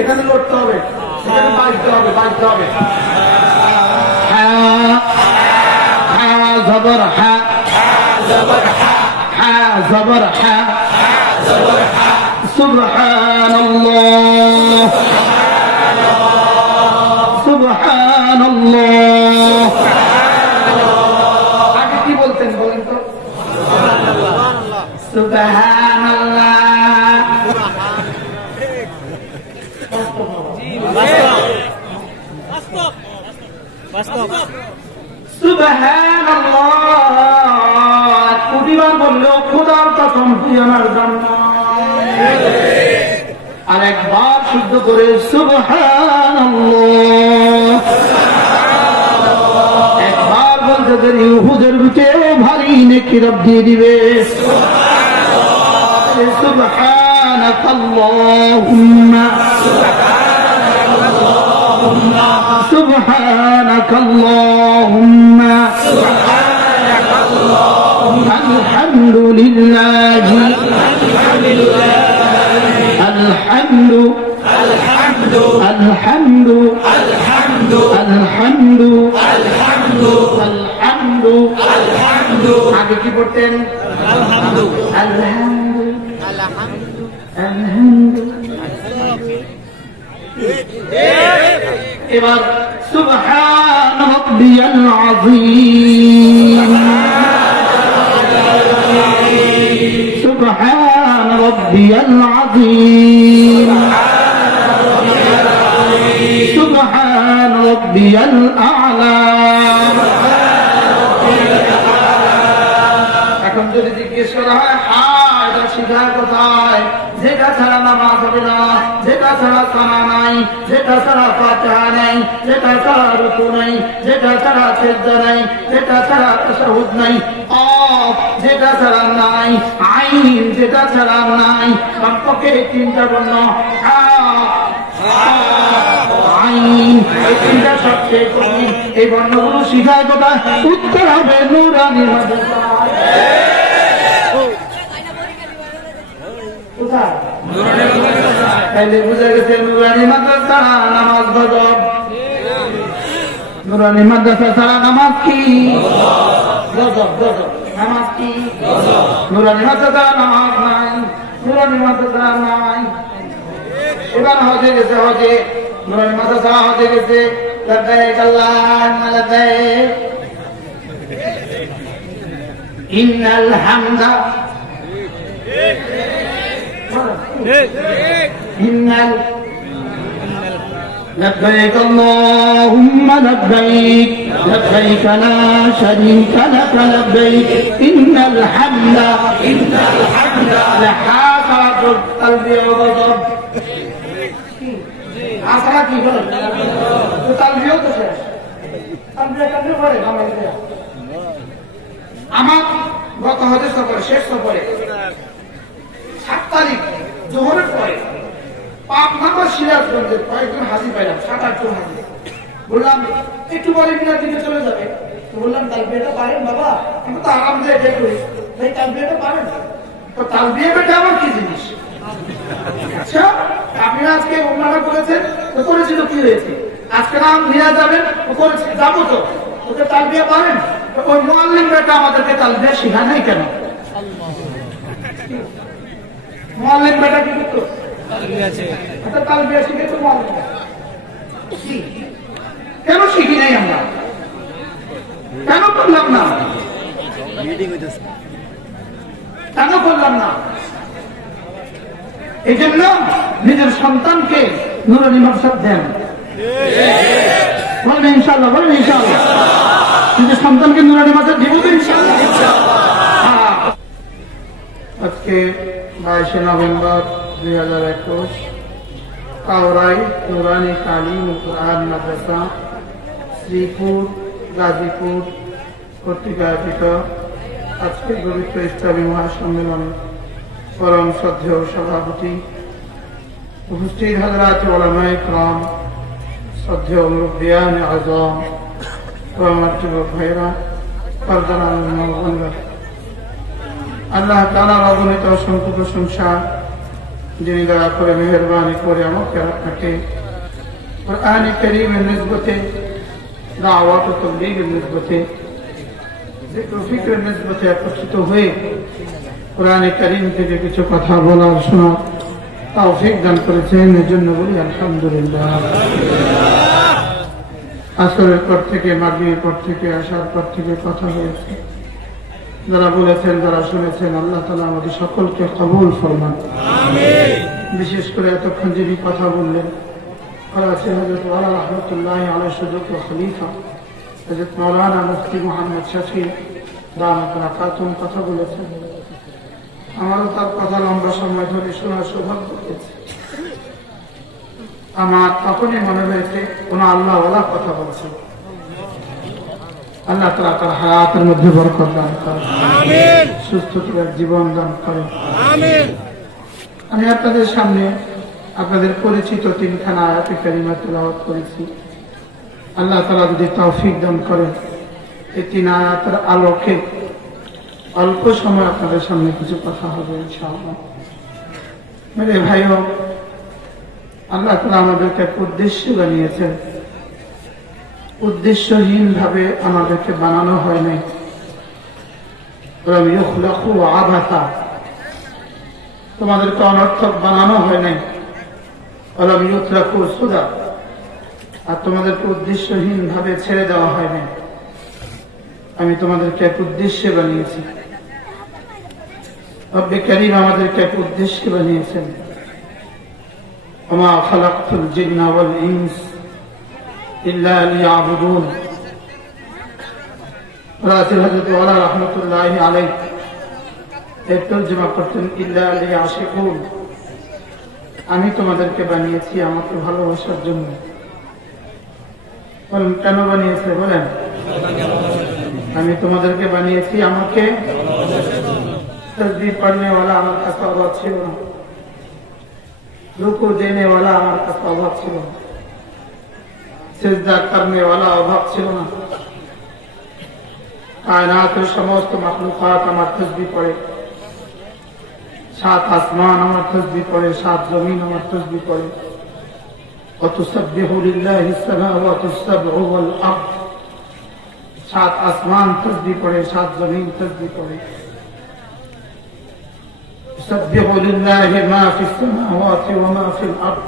এখানে লড়তে হবে, এখানে বাঁচতে হবে, বাঁচতে হবে। জবর হা, হা জবর হা, সুবহানাল্লাহ, সুবহানাল্লাহ। আগে কি বলতেন বলেন তো? সুবহানাল্লাহ। সুবহানাল্লাহ কোটিবার বললেও খোদার কসম তুই আমার জান্নাত। আর একবার শুদ্ধ করে সুবহানাল্লাহ, একবার বলতে দেরি উহুদের বুকেও ভারী নেকি রব দিয়ে দিবে। সুবহানাকাল্লাহুম্মা, সুবহানাকাল্লাহুম্মা, আলহামদুলিল্লাহ, الحمد الحمد الحمد الحمد الحمد الحمد الحمد الحمد আগে কি পড়তেন? الحمد الحمد الحمد এবার সুবহান রাব্বিয়াল আযীম, سبحان ربي العظيم، سبحان ربي الأعلى। এখন যদি জিজ্ঞেস করা হয় এটা শিখার কোথায়, যেটা ছাড়া নামাজ হবে না, যেটা ছাড়া সানা নাই, যেটা ছাড়া ফাতিহা নাই, যেটা ছাড়া রুকু নাই, যেটা ছাড়া সিজদা নাই, যেটা ছাড়া তাশাহুদ নাই, কফ যেটা ছাড়া নাই, আইন যেটা ছাড়া নাই, কমপক্ষে তিনটা বর্ণ আইন, এই তিনটা সবচেয়ে কঠিন। এই বর্ণগুলো শিখায় কোথায়? উত্তর হবে নুরানি মাদ্রাসা। তাইলে বুঝা গেছে নুরানি মাদ্রাসা নামাজ গজব, নুরানি মাদ্রাসা ছাড়া নামাজ কি গজব, গজব নামাজ কি নুরানি মাদ্রাসা নামাজ নাই, নুরানি মাদ্রাসা নাই। এবার হজে গেছে, হজে নুরানি মাদ্রাসা হজে গেছে, লব্বাইক আল্লাহুম্মা লব্বাইক, ইন্নাল হামদা ইন্নাল لبيك اللهم لبيك لبيك لا شريك لك لبيك إن الحمد لحافظ القلب وغضب আসরা কি বলে তো তালবিও তো শেষ, তালবিয়া কেন করে বাংলাদেশে? আমার গত হজের সফরে, শেষ সফরে 7 তারিখ জোহরের পরে পাবনা সিরাজগঞ্জের কয়েকজন হাজি পাইলাম, 7-8 জন হাজি। বললাম একটু পরে মিনার দিকে চলে যাবে, তো বললাম তালবিয়াটা পারেন বাবা? আমি তো আরাম দিয়ে এটা করি, ভাই তালবিয়াটা পারেন? তো তালবিয়াটা আমার কি জিনিস? আচ্ছা আপনি আজকে ওনারা করেছেন, তো করেছিল কি হয়েছে? আজকে নাম মিনা যাবেন, ও করেছে যাবো তো, ওকে তালবিয়া পারেন? ওই মুআল্লিম বেটা আমাদেরকে তালবিয়া শেখায় নাই কেন? মুআল্লিম বেটা কি করতো? তালবিয়া শিখেছে মুআল্লিম, কেন শিখি নাই আমরা? কেন করলাম না? কেন করলাম না? এই জন্য নিজের সন্তানকে নুরানি মাদ্রাসা দেন, বলবেন ইনশাআল্লাহ, বলবেন ইনশাআল্লাহ। নিজের সন্তানকে নুরানি মাদ্রাসা দিব তো ইনশাআল্লাহ। আজকে 22 নভেম্বর 2021 কাউরাই নুরানি তালিম ও কুরআন মাদ্রাসা শ্রীপুর গাজীপুর কর্তৃক আয়োজিত আজকে পবিত্র ইসলামী মহাসম্মেলনে পরম শ্রদ্ধেয় সভাপতি, উপস্থিত হযরত উলামায়ে কেরাম, শ্রদ্ধেয় মুরব্বিয়ান আযম, আমার যুবক ভাইরা, পর্দার আল্লাহ তাআলার অগণিত অসংখ্য প্রশংসা, যিনি দয়া করে মেহেরবানি করে আমাকে আপনাকে কুরআনে কারীমের নিসবতে দাওয়াত ও তাবলীগের নিসবতে যিকর ও ফিকরের নিসবতে একত্রিত হয়ে কুরআনে কারীম থেকে কিছু কথা বলার শোনার তৌফিক দান করেছেন, এর জন্য বলি আলহামদুলিল্লাহ। আসরের পর থেকে মাগরিবের পর থেকে আসার পর থেকে কথা হয়েছে, যারা বলেছেন যারা শুনেছেন আল্লাহ তাআলা আমাদের সকলকে কবুল ফরমান, আমিন। বিশেষ করে এতক্ষণ যিনি কথা বললেন করাচি হযরত ওয়ালা রাহমাতুল্লাহি আলাইহি সুযোগ্য খলিফা হযরত মাওলানা মুফতি মুহাম্মদ শফি দামাত বারাকাতুহু কথা বলেছেন। আমারও তার কথা লম্বা সময় ধরে শোনার সৌভাগ্য হয়েছে। আমার তখনই মনে হয়েছে কোন আল্লাহওয়ালা কথা বলছে। আল্লাহ তাআলা তার হায়াতের মধ্যে বরকত দান করেন, আমিন। সুস্থতার জীবন দান করেন, আমিন। আমি আপনাদের সামনে আপনাদের পরিচিত তিনখানা আয়াতে কারিমা তেলাওয়াত করেছি। আল্লাহ তাআলা যদি তৌফিক দান করেন এই তিন আয়াতের আলোকে অল্প সময় আপনাদের সামনে কিছু কথা হবে ইনশাআল্লাহ। মেরে ভাইও, আল্লাহ তাআলা আমাদেরকে এক উদ্দেশ্য বানিয়েছেন, উদ্দেশ্যহীন ভাবে আমাদেরকে বানানো হয় নাই। তোমাদেরকে অনর্থক বানানো হয় নাই, আর তোমাদেরকে উদ্দেশ্যহীন ভাবে ছেড়ে দেওয়া হয় নাই। আমি তোমাদেরকে এক উদ্দেশ্যে বানিয়েছি। রব্বে কারীম আমাদেরকে এক উদ্দেশ্যে বানিয়েছেন। ওমা খালাকতুল জিন্না ওয়াল ইনস ইল্লা লিয়াবুদুন। রাসূল হযরত ওয়ালা রাহমাতুল্লাহি আলাইহি এর তরজমা করতেন ইল্লা লিয়াশিকুন। আমি তোমাদেরকে বানিয়েছি আমাকে ভালোবাসার জন্য। বলেন কেন বানিয়েছে? বলেন আমি তোমাদেরকে বানিয়েছি আমাকে तस्बीह पढ़ने वाला আমার কাছে অভাব ছিল না, রুকু দেনে वाला আমার কাছে অভাব ছিল না, সিজদা করনে वाला অভাব ছিল না। কায়নাতের সমস্ত মাখলুকাত আমার তসবিহ পড়ে, সাত আসমান আমার তসবিহ পড়ে, সাত জমিন আমার তসবিহ পড়ে। وتسبح لله السماوات السبع والأرض। সাত আসমান তসবিহ পড়ে, সাত জমিন তসবিহ পড়ে। يسبح لله ما في السماوات وما في الأرض।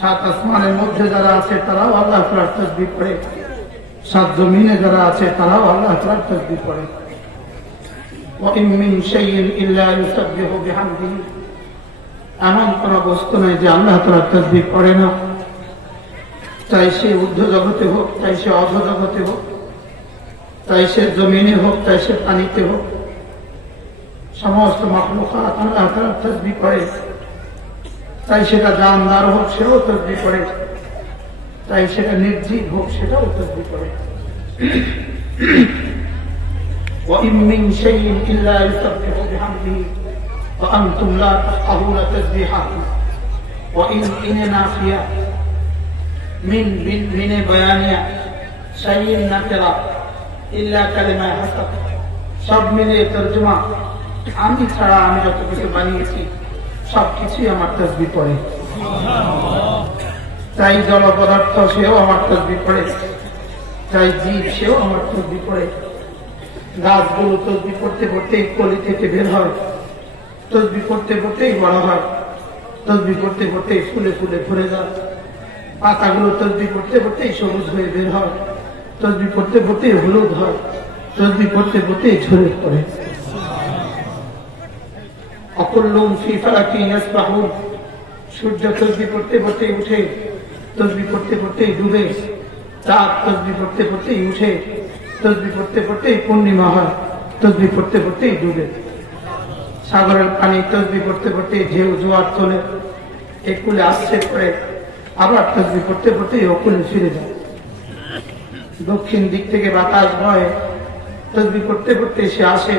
সাত আসমানের মধ্যে যারা আছে তারাও আল্লাহ তাআলার তাসবিহ পড়ে, সাত জমিনে যারা আছে তারাও আল্লাহ তাআলার তাসবিহ পড়ে। وإن من شيء إلا يسبح بحمده। এমন কোন বস্তু নাই যে আল্লাহ তাআলার তাসবিহ করে না, চাই সে ঊর্ধ্ব জগতে হোক, চাই সে অধ জগতে হোক, চাই সে জমিনে হোক, চাই সে পানিতে হোক, সমস্ত মাখলুকাত আল্লাহ তাআলার তাসবিহ করে। চাই সেটা জানদার হোক সেও তাসবিহ করে, চাই সেটা নির্জীব হোক সেটাও তাসবিহ করে। وإن من شيء إلا يسبح بحمده وأنتم لا تفقهون تسبيحهم। وإن نافية من بيانية شيء نكرة إلا كلمة حسب। সব মিলিয়ে তরজমা আমি ছাড়া আমি যত কিছু বানিয়েছি সবকিছুই আমার তাসবিহ পড়ে। চাই জল পদার্থ সেও আমার তাসবিহ পড়ে, চাই জীব সেও আমার তাসবিহ পড়ে। গাছগুলো তাসবিহ পড়তে পড়তেই কলি থেকে বের হয়, তাসবিহ পড়তে পড়তেই বড় হয়, তাসবিহ পড়তে পড়তেই ফুলে ফুলে ভরে যায়। পাতাগুলো তাসবিহ পড়তে পড়তেই সবুজ হয়ে বের হয়, তাসবিহ পড়তে পড়তেই হলুদ হয়, তাসবিহ পড়তে পড়তেই ঝরে পড়ে। অকুল্লুম ফি ফালাকিন ইয়াসবাহুন। সূর্য তাসবিহ পড়তে পড়তেই উঠে, তাসবিহ পড়তে পড়তেই ডুবে। চাঁদ তাসবিহ পড়তে পড়তেই উঠে, তাসবিহ পড়তে পড়তেই পূর্ণিমা হয়, তাসবিহ পড়তে পড়তেই ডুবে। সাগরের পানি তাসবিহ পড়তে পড়তেই ঢেউ জোয়ার তোলে, এই কূলে আশ্রয় করে, আবার তাসবিহ পড়তে পড়তেই অকুলে ফিরে যায়। দক্ষিণ দিক থেকে বাতাস বয়, তাসবিহ পড়তে পড়তে সে আসে,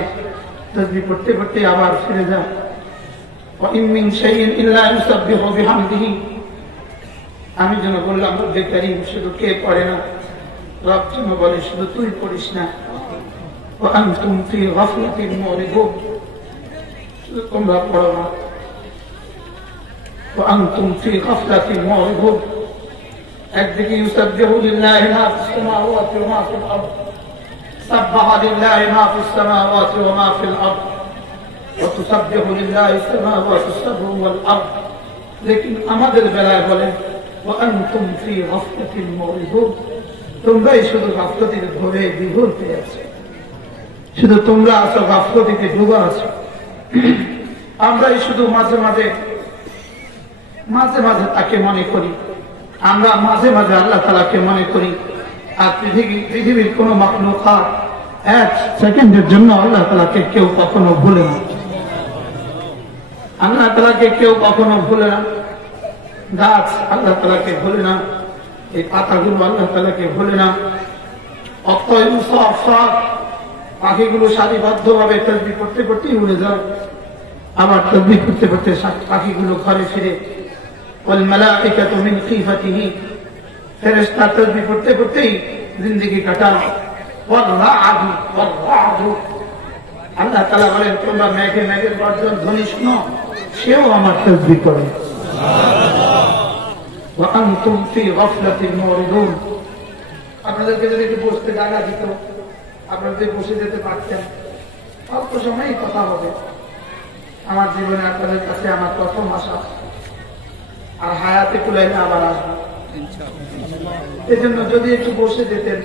তাসবিহ পড়তে পড়তে আবার ফিরে যায়। وإن من شيء إلا يسبح بحمده। আমি যেন বললাম রব্বে কারীম শুধু কে পড়ে না, রব যেন বলে শুধু তুই পড়িস না। وأنتم في غفلة معرضون। শুধু তোমরা পড়ো না, وأنتم في غفلة معرضون একদিকে يسبح لله ما في السماوات وما في الأرض سبح لله ما في السماوات وما في الأرض وتسبح لله السماوات السبع والأرض लेकिन আমাদের বেলায় বলেন وأنتم في غفلة معرضون তোমরাই শুধু গাফলতিতে ধরে বিভোর হয়ে আছো শুধু তোমরা আছো গাফলতিতে ডুবা আছো আমরাই শুধু মাঝে মাঝে তাকে মনে করি আমরা মাঝে মাঝে আল্লাহ তাআলাকে মনে করি আর পৃথিবীর কোন মাখলুকাত এক সেকেন্ডের জন্য আল্লাহ তাআলাকে কেউ কখনো ভুলে না আল্লাহ তাআলাকে কেউ কখনো ভুলে না গাছ আল্লাহ তাআলাকে ভুলে না এই পাতাগুলো আল্লাহ তাআলাকে ভুলে না অক্ষয় মুসাফফাত পাখিগুলো সারিবদ্ধ ভাবে তাসবিহ করতে করতে উড়ে যায় আবার তাসবিহ করতে করতে পাখিগুলো ঘরে ফিরে ওয়াল মালাইকাতু মিন খিফাতিহি ফেরেশতা তাসবিহ করতে করতেই জিন্দেগি কাটায় ওয়াল রা'দু আল্লাহ তাআলা বলেন তোমরা মেঘের গর্জন ধ্বনি শুনো সেও আমার তাসবিহ করে وأنتم في غفلة معرضون আপনাদেরকে যদি একটু বসতে জায়গা দিত আপনাদের বসে যেতে পারতেন অল্প সময়ই কথা হবে আমার জীবনে আপনাদের কাছে আমার প্রথম আশা আর হায়াতে কুলাইলে আবার আসবো এই জন্য যদি একটু বসে যেতেন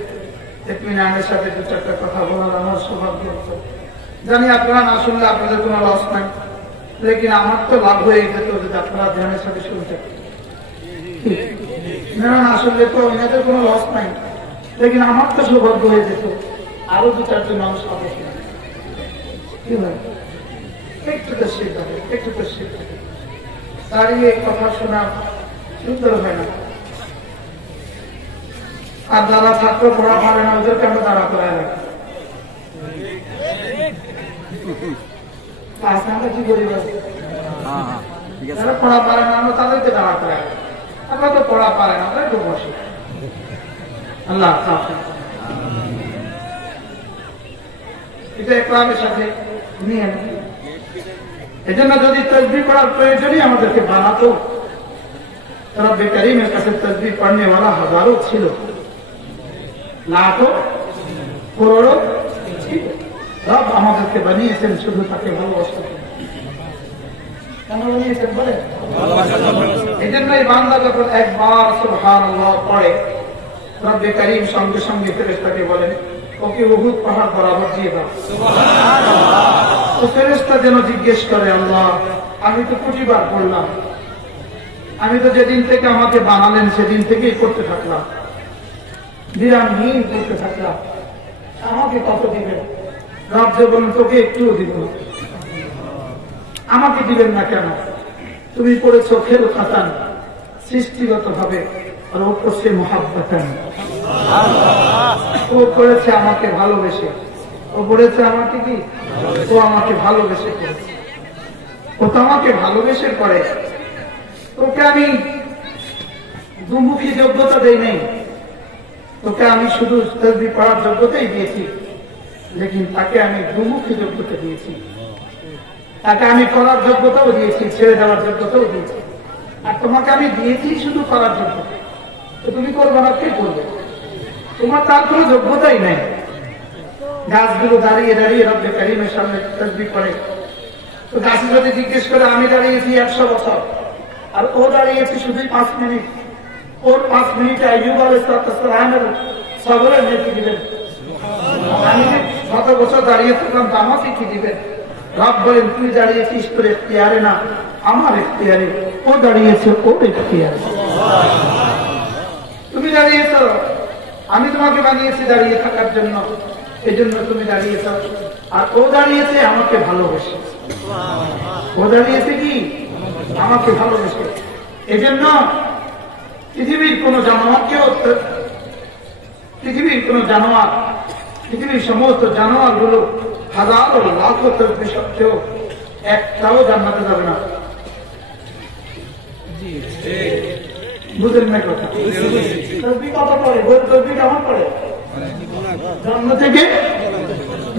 ইতমিনানের সাথে দু চারটা কথা বলার আমার সৌভাগ্য হতো জানি আপনারা না শুনলে আপনাদের কোনো লস নাই লেকিন আমার তো লাভ হয়ে যেত যদি আপনারা ধ্যানের সাথে শুনতেন না শুনলে তো এনাদের কোনো লস নাই লেকিন আমার তো সৌভাগ্য হয়ে যেত আরো দু চারজন মানুষ হবে কি হয় একটু তো শীত হবে একটু তো শীত হবে দাঁড়িয়ে কথা শোনা সুন্দর হয় না আর যারা ছাত্র পড়া পারে না ওদেরকে আমরা দাঁড়া করায় রাখি আমরা কি করি যারা পড়া পারে না আমরা তাদেরকে দাঁড়া করায় রাখি আমরা তো পড়া পারে না আমরা একটু বসি আল্লাহ এটা ইকরামের সাথে নিয়ে নেন এজন্য যদি তাসবিহ পড়ার প্রয়োজনই আমাদেরকে বানাতো রব্বে কারীমের কাছে তাসবিহ পড়নে वाला হাজারো ছিল লাখো করোড়ো ছিল রব আমাদেরকে বানিয়েছেন শুধু তাকে ভালোবাসা কেন বানিয়েছেন বলে এই জন্যই বান্দা যখন একবার সুবহানাল্লাহ পড়ে রব্বে কারীম সঙ্গে সঙ্গে ফেরেশতাকে বলেন ওকে উহুদ পাহাড় বরাবর দিয়ে দাও সুবহানাল্লাহ তো ফেরেশতা যেন জিজ্ঞেস করে আল্লাহ আমি তো কোটিবার পড়লাম আমি তো যেদিন থেকে আমাকে বানালেন সেদিন থেকেই করতে থাকলাম বিরামহীন করতে থাকলাম আমাকে কত দিবেন রব যে বলেন তোকে একটুও দিব না আমাকে দিবেন না কেন তুমি পড়েছ খেল খাতান সৃষ্টিগত ভাবে আর ও করছে মুহাব্বাতান ও করেছে আমাকে ভালোবেসে ও বলেছে আমাকে কি ও আমাকে ভালোবেসে করেছে ও তো আমাকে ভালোবেসে করে তোকে আমি দুমুখী যোগ্যতা দেই নাই তোকে আমি শুধু তাসবিহ পড়ার যোগ্যতাই দিয়েছি লেকিন তাকে আমি দুমুখী যোগ্যতা দিয়েছি তাকে আমি করার যোগ্যতাও দিয়েছি ছেড়ে দেওয়ার যোগ্যতাও দিয়েছি আর তোমাকে আমি দিয়েছি শুধু করার যোগ্যতা তো তুমি করবে না কে করবে তোমার তার কোনো যোগ্যতাই নাই গাছগুলো দাঁড়িয়ে দাঁড়িয়ে রব্বে কারীমের সামনে তাসবিহ করে তো গাছ যদি জিজ্ঞেস করে আমি দাঁড়িয়েছি 100 বছর আর ও দাঁড়িয়েছে শুধুই 5 মিনিট ওর 5 মিনিটে আইয়ুব আলাইহিস সালামের সবরের নেকি দিবেন আমি 7 বছর দাঁড়িয়ে থাকলাম তো আমাকে কি দিবেন রব বলেন তুই দাঁড়িয়েছিস তোর ইখতিয়ারে না আমার ইখতিয়ারে ও দাঁড়িয়েছে ওর ইখতিয়ারে তুমি দাঁড়িয়েছ আমি তোমাকে বানিয়েছি দাঁড়িয়ে থাকার জন্য এই জন্য তুমি দাঁড়িয়েছ আর ও দাঁড়িয়েছে আমাকে ভালোবেসে ও দাঁড়িয়েছে কি আমাকে ভালোবেসে এই জন্য পৃথিবীর কোন জানোয়ার পৃথিবীর সমস্ত জানোয়ার গুলো হাজারো লাখো তাসবিহ সত্ত্বেও একটাও জান্নাতে যাবে না বুঝলেন না কথা তাসবিহ কত পড়ে ওই তাসবিহ কেমন পড়ে জন্ম থেকে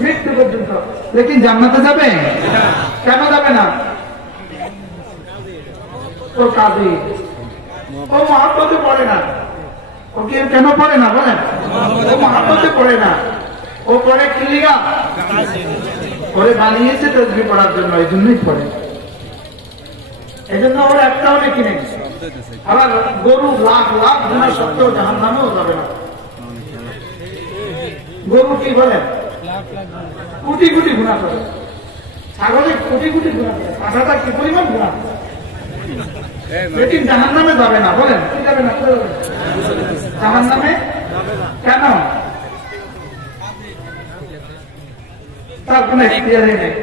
মৃত্যু পর্যন্ত লেকিন জান্নাতে যাবে কেন যাবে না ও কাজী, ও মহাব্বতে পড়ে না। ও কেন পড়ে না বলেন? ও মহাব্বতে পড়ে না, ও পড়ে কিলিগা ওরে বানিয়েছে তসবিহ পড়ার জন্য, এই জন্যই পড়ে। এই জন্য ওর একটাও নেকি নেই। আবার গরু লাখ লাখ গুণা সত্ত্বেও জাহান্নামেও যাবে না। গরু কি বলেন? কোটি কোটি গুণা করে। ছাগলে কোটি কোটি গুণা করে। পাঁচাটা কি পরিমাণ গুণা করে, লেকিন জাহান্নামে যাবে না। বলেন কি যাবে না? জাহান্নামে কেন? তার কোন এখতিয়ারই নেই।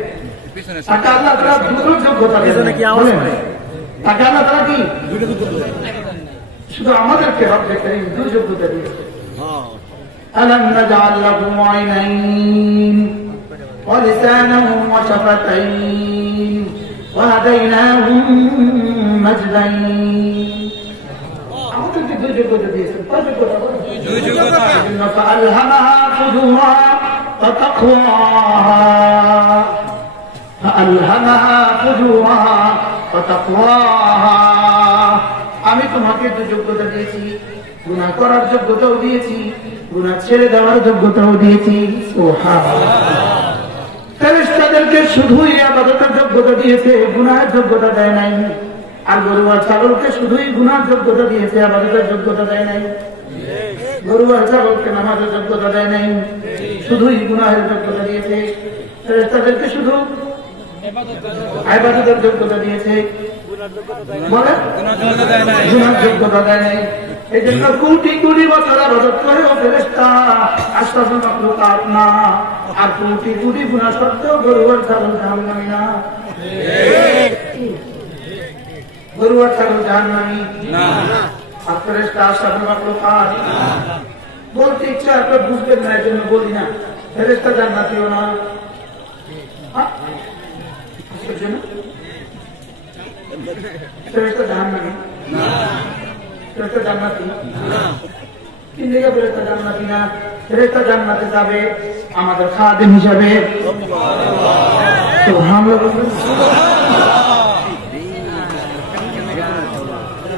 তাকে আল্লাহ তাআলা দুটো যোগ্যতা দিয়েছেন। তাকে আল্লাহ তাআলা কি শুধু আমাদেরকে রব্বে কারীম দুটো যোগ্যতা দিয়েছেন। ألم نجعل له عينين ولسانا وشفتين وهديناه النجدين আমাদেরকে দুই যোগ্যতা দিয়েছেন। কয় যোগ্যতা? দুই যোগ্যতা। فألهمها فجورها وتقواها فألهمها فجورها وتقواها আমি তোমাকে দুই যোগ্যতা দিয়েছি, গুনাহ করার যোগ্যতাও দিয়েছি, গুনাহ ছেড়ে দেওয়ার যোগ্যতাও দিয়েছি। ফেরেশতাদেরকে শুধুই ইবাদতের যোগ্যতা দিয়েছে, গুনাহের যোগ্যতা দেয় নাই। আর গরু আর ছাগলকে শুধুই গুনার যোগ্যতা দিয়েছে, ইবাদতের যোগ্যতা দেয় নাই। গরু আর ছাগলকে নামাজের যোগ্যতা দেয় নাই, শুধুই গুনাহের যোগ্যতা দিয়েছে। ফেরেশতাদেরকে শুধু ইবাদতের যোগ্যতা দিয়েছে, বলে গুনার যোগ্যতা দেয় নাই। এই জন্য কোটি কোটি বছর ইবাদত করেও ফেরেশতা আশরাফুল মাখলুকাত না, আর কোটি কোটি গুনাহ সত্ত্বেও গরু আর ছাগল জাহান্নামী না। গরু আর ছাগল জাহান্নামী না, আর ফেরেশতা আশরাফুল মাখলুকাত। বলতে ইচ্ছা আপনার বুঝবেন না, এই জন্য বলি না। ফেরেশতা জান্নাতীও না, ফেরেশতা জাহান্নামী না, ফেরেশতা জান্নাতি না। তিন জায়গা ফেরেশতা জান্নাতি না। ফেরেশতা জান্নাতে যাবে আমাদের খাদেম হিসাবে। সুবহানাল্লাহ।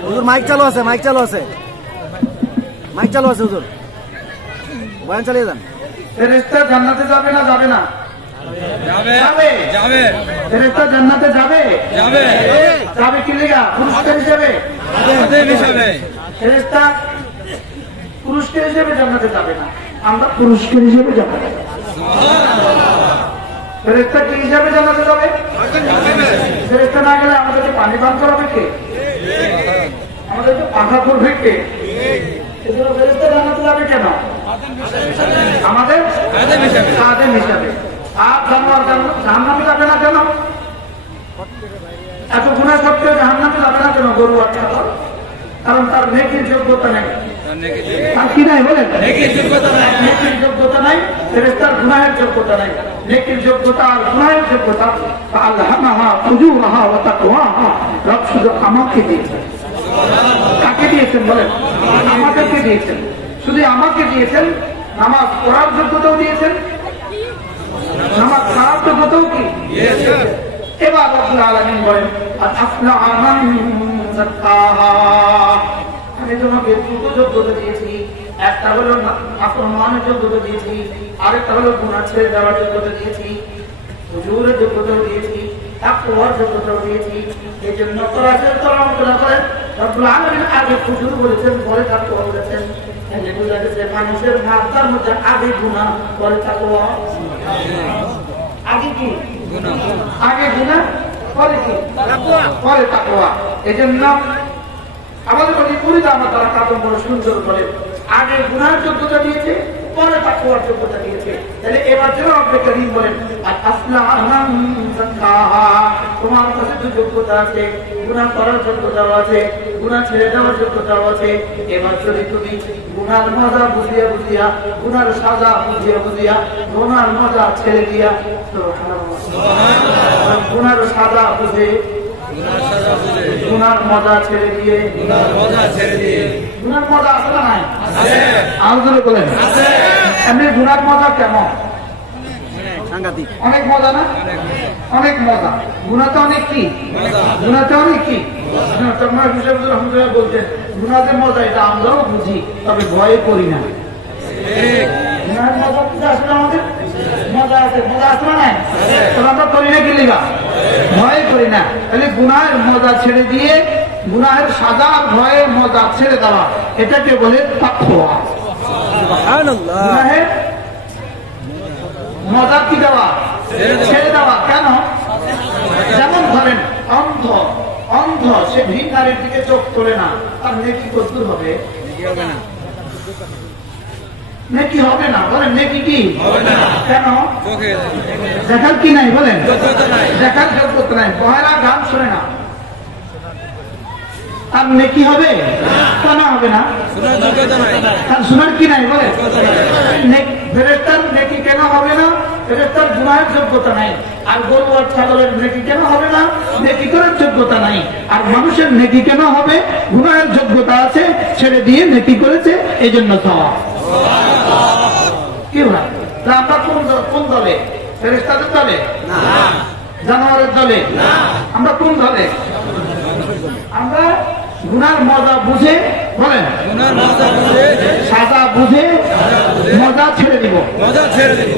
হুজুর মাইক চালু আছে, মাইক চালু আছে, মাইক চালু আছে হুজুর, বয়ান চালিয়ে যান। ফেরেশতা জান্নাতে যাবে না? যাবে না? যাবে, যাবে। ফেরেশতা জান্নাতে যাবে, যাবে। যাবে কি লাগা? পুরস্কার হিসেবে, ফেরেশতা পুরস্কার হিসেবে জান্নাতে যাবে না, আমরা পুরস্কার হিসেবে যাব। ফেরেশতা কি হিসাবে জান্নাতে যাবে? ফেরেশতা না গেলে আমাদেরকে পানি পান করাবে কে? আমাদেরকে পাখা করবে কে? এজন্য ফেরেশতা জান্নাতে যাবে কেন? আমাদের খাদেম হিসাবে। আর জানোয়ার জাহান্নামে যাবে না কেন? এত গুনাহ সত্ত্বেও জাহান্নামে যাবে না কেন গরু আর ছাগল? কারণ তার নেকির যোগ্যতা নেই। তার কি নাই বলেন? নেকির যোগ্যতা নাই। নেকির যোগ্যতা নাই, ফেরেশতার গুনাহের যোগ্যতা নাই। নেকির যোগ্যতা আর গুনাহের যোগ্যতা আল্লাহা ফুজুরাহা ওয়া তাকওয়াহা রব শুধু আমাকে দিয়েছেন। কাকে দিয়েছেন বলেন? আমাদেরকে দিয়েছেন। শুধু আমাকে দিয়েছেন, নামাজ পড়ার যোগ্যতাও দিয়েছেন, নামাজ পড়ার যোগ্যতাও কি দিয়েছেন। এবার রব্বুল আলামিন বলেন আফলাহা মান যাক্কাহা, আমি তোমাকে দুটো যোগ্যতা দিয়েছি। একটা হলো নাফরমানের যোগ্যতা দিয়েছি, আরেকটা হলো গুনাহ ছেড়ে দেওয়ার যোগ্যতা দিয়েছি, হুজুরের যোগ্যতাও দিয়েছি, তাকওয়ার যোগ্যতাও দিয়েছি। এই জন্য রব্বুল আলামিন আগে হুজুর বলেছেন, পরে তাকওয়া বলেছেন। মানুষের মাথার মধ্যে আগে গুনাহ, পরে তাকওয়া। আগে কি? আগে গুনাহ, পরে কি? পরে তাকওয়া। এই জন্য আমাদের পরিদা আমার তারা কাতম বড় সুন্দর করে আগে গুনাহের যোগ্যতা দিয়েছে, পরে তাকওয়ার যোগ্যতা দিয়েছে। তাহলে এবার যেন রব্বে কারীম বলেন আফলাহা মান যাক্কাহা, তোমার কাছে যে যোগ্যতা আছে, গুনাহ করার যোগ্যতাও আছে, গুনাহ ছেড়ে দেওয়ার যোগ্যতাও আছে। এবার যদি তুমি গুনার মজা বুঝিয়া বুঝিয়া, গুনার সাজা বুঝিয়া বুঝিয়া, গুনার মজা ছেড়ে দিয়া, সুবহানাল্লাহ, গুনার সাজা বুঝে, গুনার মজা ছেড়ে দিয়ে, গুনার মজা আছে না নাই? আরো জোরে বলেন। এমনি গুনার মজা কেমন? সাংঘাতিক অনেক মজা না, অনেক মজা। গুনাতে অনেক কি, গুনাতে অনেক কি। তোমার বিষয় রহমতুল্লাহ বলছেন গুনাতে মজা, এটা আমরাও বুঝি, তবে ভয়ে করি না। গুনার মজা বুঝে আসলে আমাদের মজা আছে, মজা আসবে না, আমরা করি না, কি লিগা ভয় করি না। তাহলে গুনাহের মজা ছেড়ে দিয়ে গুনাহের সাজা ভয়ে মজা ছেড়ে দেওয়া, এটাকে বলে তাকওয়া। গুনাহের মজা কি দেওয়া, ছেড়ে দেওয়া। কেন? যেমন ধরেন অন্ধ, অন্ধ সে ভিখারির দিকে চোখ তোলে না, তার নেকি কদ্দুর হবে? নেকি হবে না। বলেন নেকি কি হবে না? কেন? দেখার কি নাই? বলেন দেখার যোগ্যতা নাই। বহেরা গান শোনে না, তার নেকি হবে? কেন হবে না? তার শোনার কি নাই? বলেন ফেরেশতার নেকি কেন হবে না? ফেরেশতার গুনাহের যোগ্যতা নাই। আর গরু আর ছাগলের নেকি কেন হবে না? নেকি করার যোগ্যতা নাই। আর মানুষের নেকি কেন হবে? গুনাহের যোগ্যতা আছে, ছেড়ে দিয়ে নেকি করেছে, এই জন্য সওয়াব। কি ভাই, আমরা কোন দলে? ফেরেশতাদের দলে না, জানোয়ারের দলে না, আমরা কোন দলে? আমরা গুনার মজা বুঝে, বলেন সাজা বুঝে মজা ছেড়ে দিব,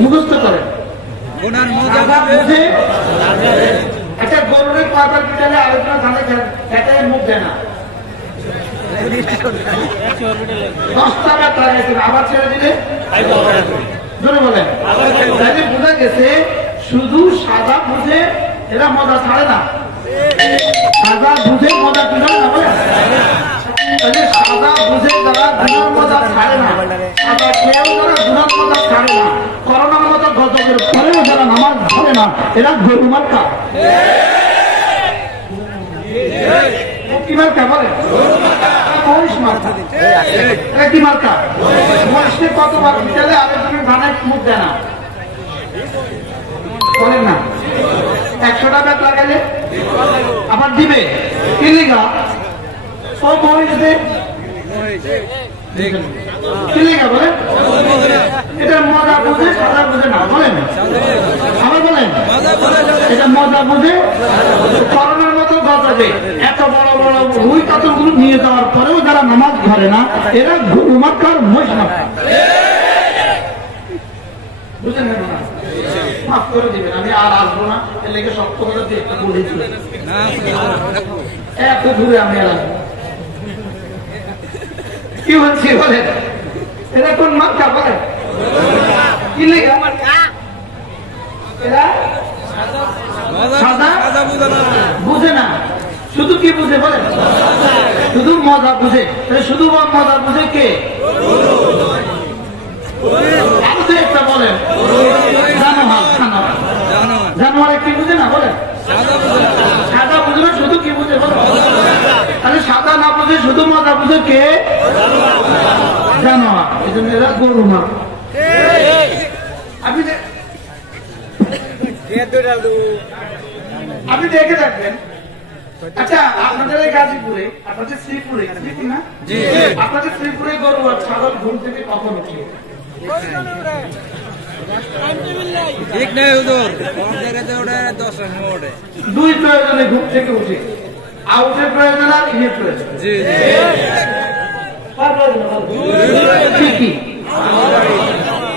মুখস্থ করেন। সাজা বুঝে একটা গরুরের পাতার পিটালে আলোচনা ধানে খেতে মুখ দেয় না, 10টা ব্যথা লাগাইছেন, আবার ছেড়ে দিলে জোরে বলেন। তাহলে বোঝা গেছে শুধু সাজা বুঝে এরা মজা ছাড়ে না, সাজা বুঝে মজা তুলে না। বলে তাহলে সাজা বুঝে যারা গুনার মজা ছাড়ে না, সাজা খেয়েও যারা গুনার মজা ছাড়ে না, করোনার মতো গজবের পরেও যারা নামাজ ধরে না, এরা গরু মার্কা। কি মার্কা? বলে মহিষ মার্কা। এটা কি মার্কা? মহিষকে কতবার বিকেলে আরেকজনের ধানের মুখ দেয় না, বলেন না। 100টা ব্যাট লাগালে আবার দিবে, কি লিগা? সব মহিষ দে, কি লিগা? বলেন এটা মজা বুঝে সাজা বুঝে না। বলেন আবার বলেন এটা মজা বুঝে। করোনার মতো গজবে এত বড় বড় রুই কাতলগুলো নিয়ে যাওয়ার পরেও যারা নামাজ ধরে না, এরা গরু মার্কার মহিষ মার্কা। বুঝলেন না? মাফ করে দিবেন, আমি আর আসবো না, এর লেগে শক্ত করে দিয়ে একটা বলেছি, এত দূরে আমি আর আসবো। কি বলছি বলেন? এরা কোন মার্কা? বলেন কি লেগে এরা সাজা বুঝে না, শুধু কি বুঝে? বলেন শুধু মজা বুঝে। শুধু মজা বুঝে কে? একটা বলেন জানোয়ার কি বুঝে না? বলেন সাদা বুঝে না, শুধু কি বুঝে? বলেন তাহলে সাদা না বুঝে শুধু মজা বুঝে কে? জানোয়ার। এই জন্য এরা গরু মা। আপনি দেখে থাকবেন। আচ্ছা আপনাদের গাজীপুরে, আপনাদের শ্রীপুরে, শ্রীপুর না, আপনাদের শ্রীপুরে গরু আর ছাগল ঘুম থেকে কখন উঠে? ঠিক নেই হুজুর, দুই প্রয়োজনে ঘুম থেকে উঠে, আউটের প্রয়োজন আর ইনের প্রয়োজন। কি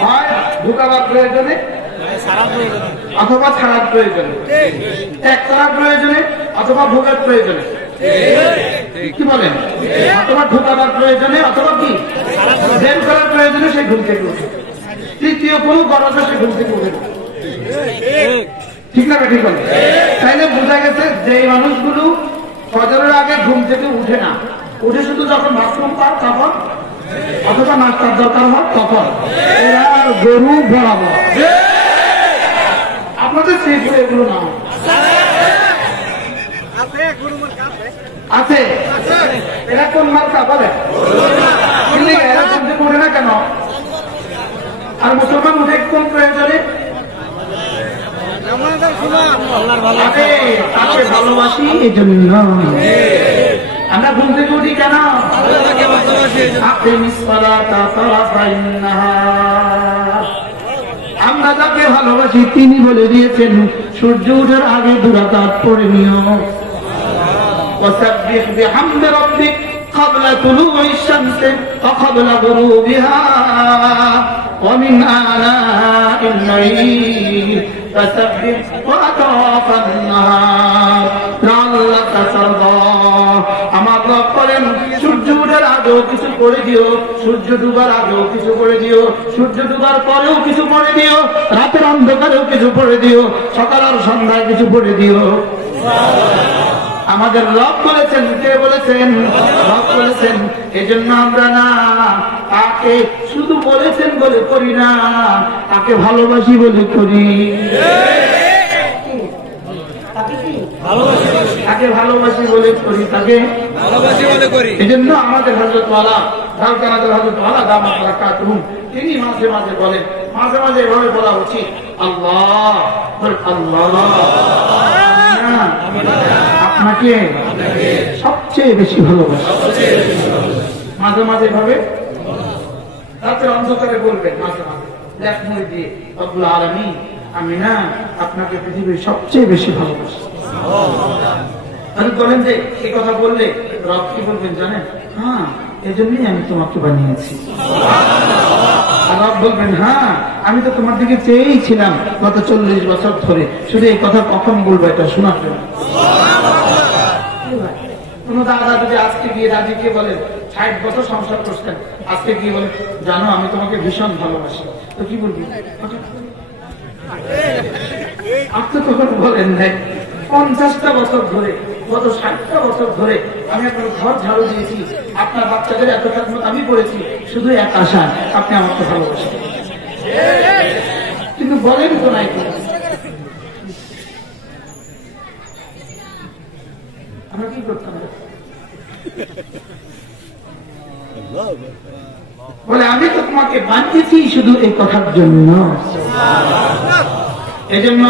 হয়? ঢুকাবার প্রয়োজনে অথবা ছাড়ার প্রয়োজনে, ত্যাগ করার প্রয়োজনে অথবা ভোগের প্রয়োজনে। কি বলেন? অথবা ঢুকাবার প্রয়োজনে অথবা কি বের করার প্রয়োজনে সে ঘুম থেকে উঠে। তৃতীয় কোন গরজে সে ঘুম থেকে উঠে না। ঠিক না? ঠিক বলে। তাইলে বোঝা গেছে যে মানুষগুলো ফজরের আগে ঘুম থেকে উঠে না, উঠে শুধু যখন বাথরুম পায় তখন অথবা নাস্তার দরকার হয় তখন, এরা গরু বরাবর। আপনাদের শ্রীপুরে এগুলো না আছে? এরা কোন মার্কা? বলে এরা ঘুম থেকে উঠে না কেন? আর মুসলমান উঠে কোন প্রয়োজনে? তাকে ভালোবাসি এই জন্য আমরা ঘুম থেকে উঠি কেন? আমি আমরা যাকে ভালোবাসি তিনি বলে দিয়েছেন সূর্য ওঠার আগে 2 রাকাত পড়ে নিও। ওয়াসাব্বিহ বিহামদি রাব্বিক قبل طلوع الشمس وقبل غروبها ومن آلاء الليل فسبح وأطراف النهار لعلك ترضى। আমার রব বলেন সূর্য ওঠার আগেও কিছু করে দিও, সূর্য ডুবার আগেও কিছু করে দিও, সূর্য ডুবার পরেও কিছু করে দিও, রাতের অন্ধকারেও কিছু করে দিও, সকাল আর সন্ধ্যায় কিছু করে দিও। আমাদের রব বলেছেন, কে বলেছেন? রব বলেছেন। এজন্য আমরা না তাকে শুধু বলেছেন বলে করি না, তাকে ভালোবাসি বলে করি। তাকে ভালোবাসি বলে করি, তাকে ভালোবাসি বলে করি। এজন্য আমাদের হযরত ওয়ালা দাওকানাদের হযরত ওয়ালা দামাত বারাকাতুহুম তিনি মাঝে মাঝে বলেন, মাঝে মাঝে এভাবে বলা উচিত, আল্লাহ আল্লাহ আপনাকে সবচেয়ে বেশি ভালোবাসি। মাঝে মাঝে ভাবে রাতের অন্ধকারে বলবেন, মাঝে মাঝে লেখ মুড়ি দিয়ে, রব্বুল আলামিন আমি না আপনাকে পৃথিবীর সবচেয়ে বেশি ভালোবাসি। বলেন যে এই কথা বললে রব কি বলবেন জানেন? হ্যাঁ এজন্যই আমি তোমাকে বানিয়েছি। রব বলবেন, হ্যাঁ আমি তো তোমার দিকে চেয়েই ছিলাম গত 40 বছর ধরে, শুধু এই কথা কখন বলবো এটা শোনার জন্য। কোন দাদা যদি আজকে গিয়ে দাদিকে বলেন 60 বছর সংসার করছেন, আজকে গিয়ে বলেন জানো আমি তোমাকে ভীষণ ভালোবাসি, তো কি বলবি? আপনি তখন বলেন নাই 50টা বছর ধরে, গত 60টা বছর ধরে আমি আপনার ঘর ঝাড়ু দিয়েছি, আপনার বাচ্চাদের এত খেদমত আমি করেছি, শুধু এক আশা আপনি আমাকে ভালোবাসেন। কিন্তু বলেন তো নাই, আমরা কি করতাম? বলে আমি তো তোমাকে বানিয়েছি শুধু এই কথার জন্য। এজন্য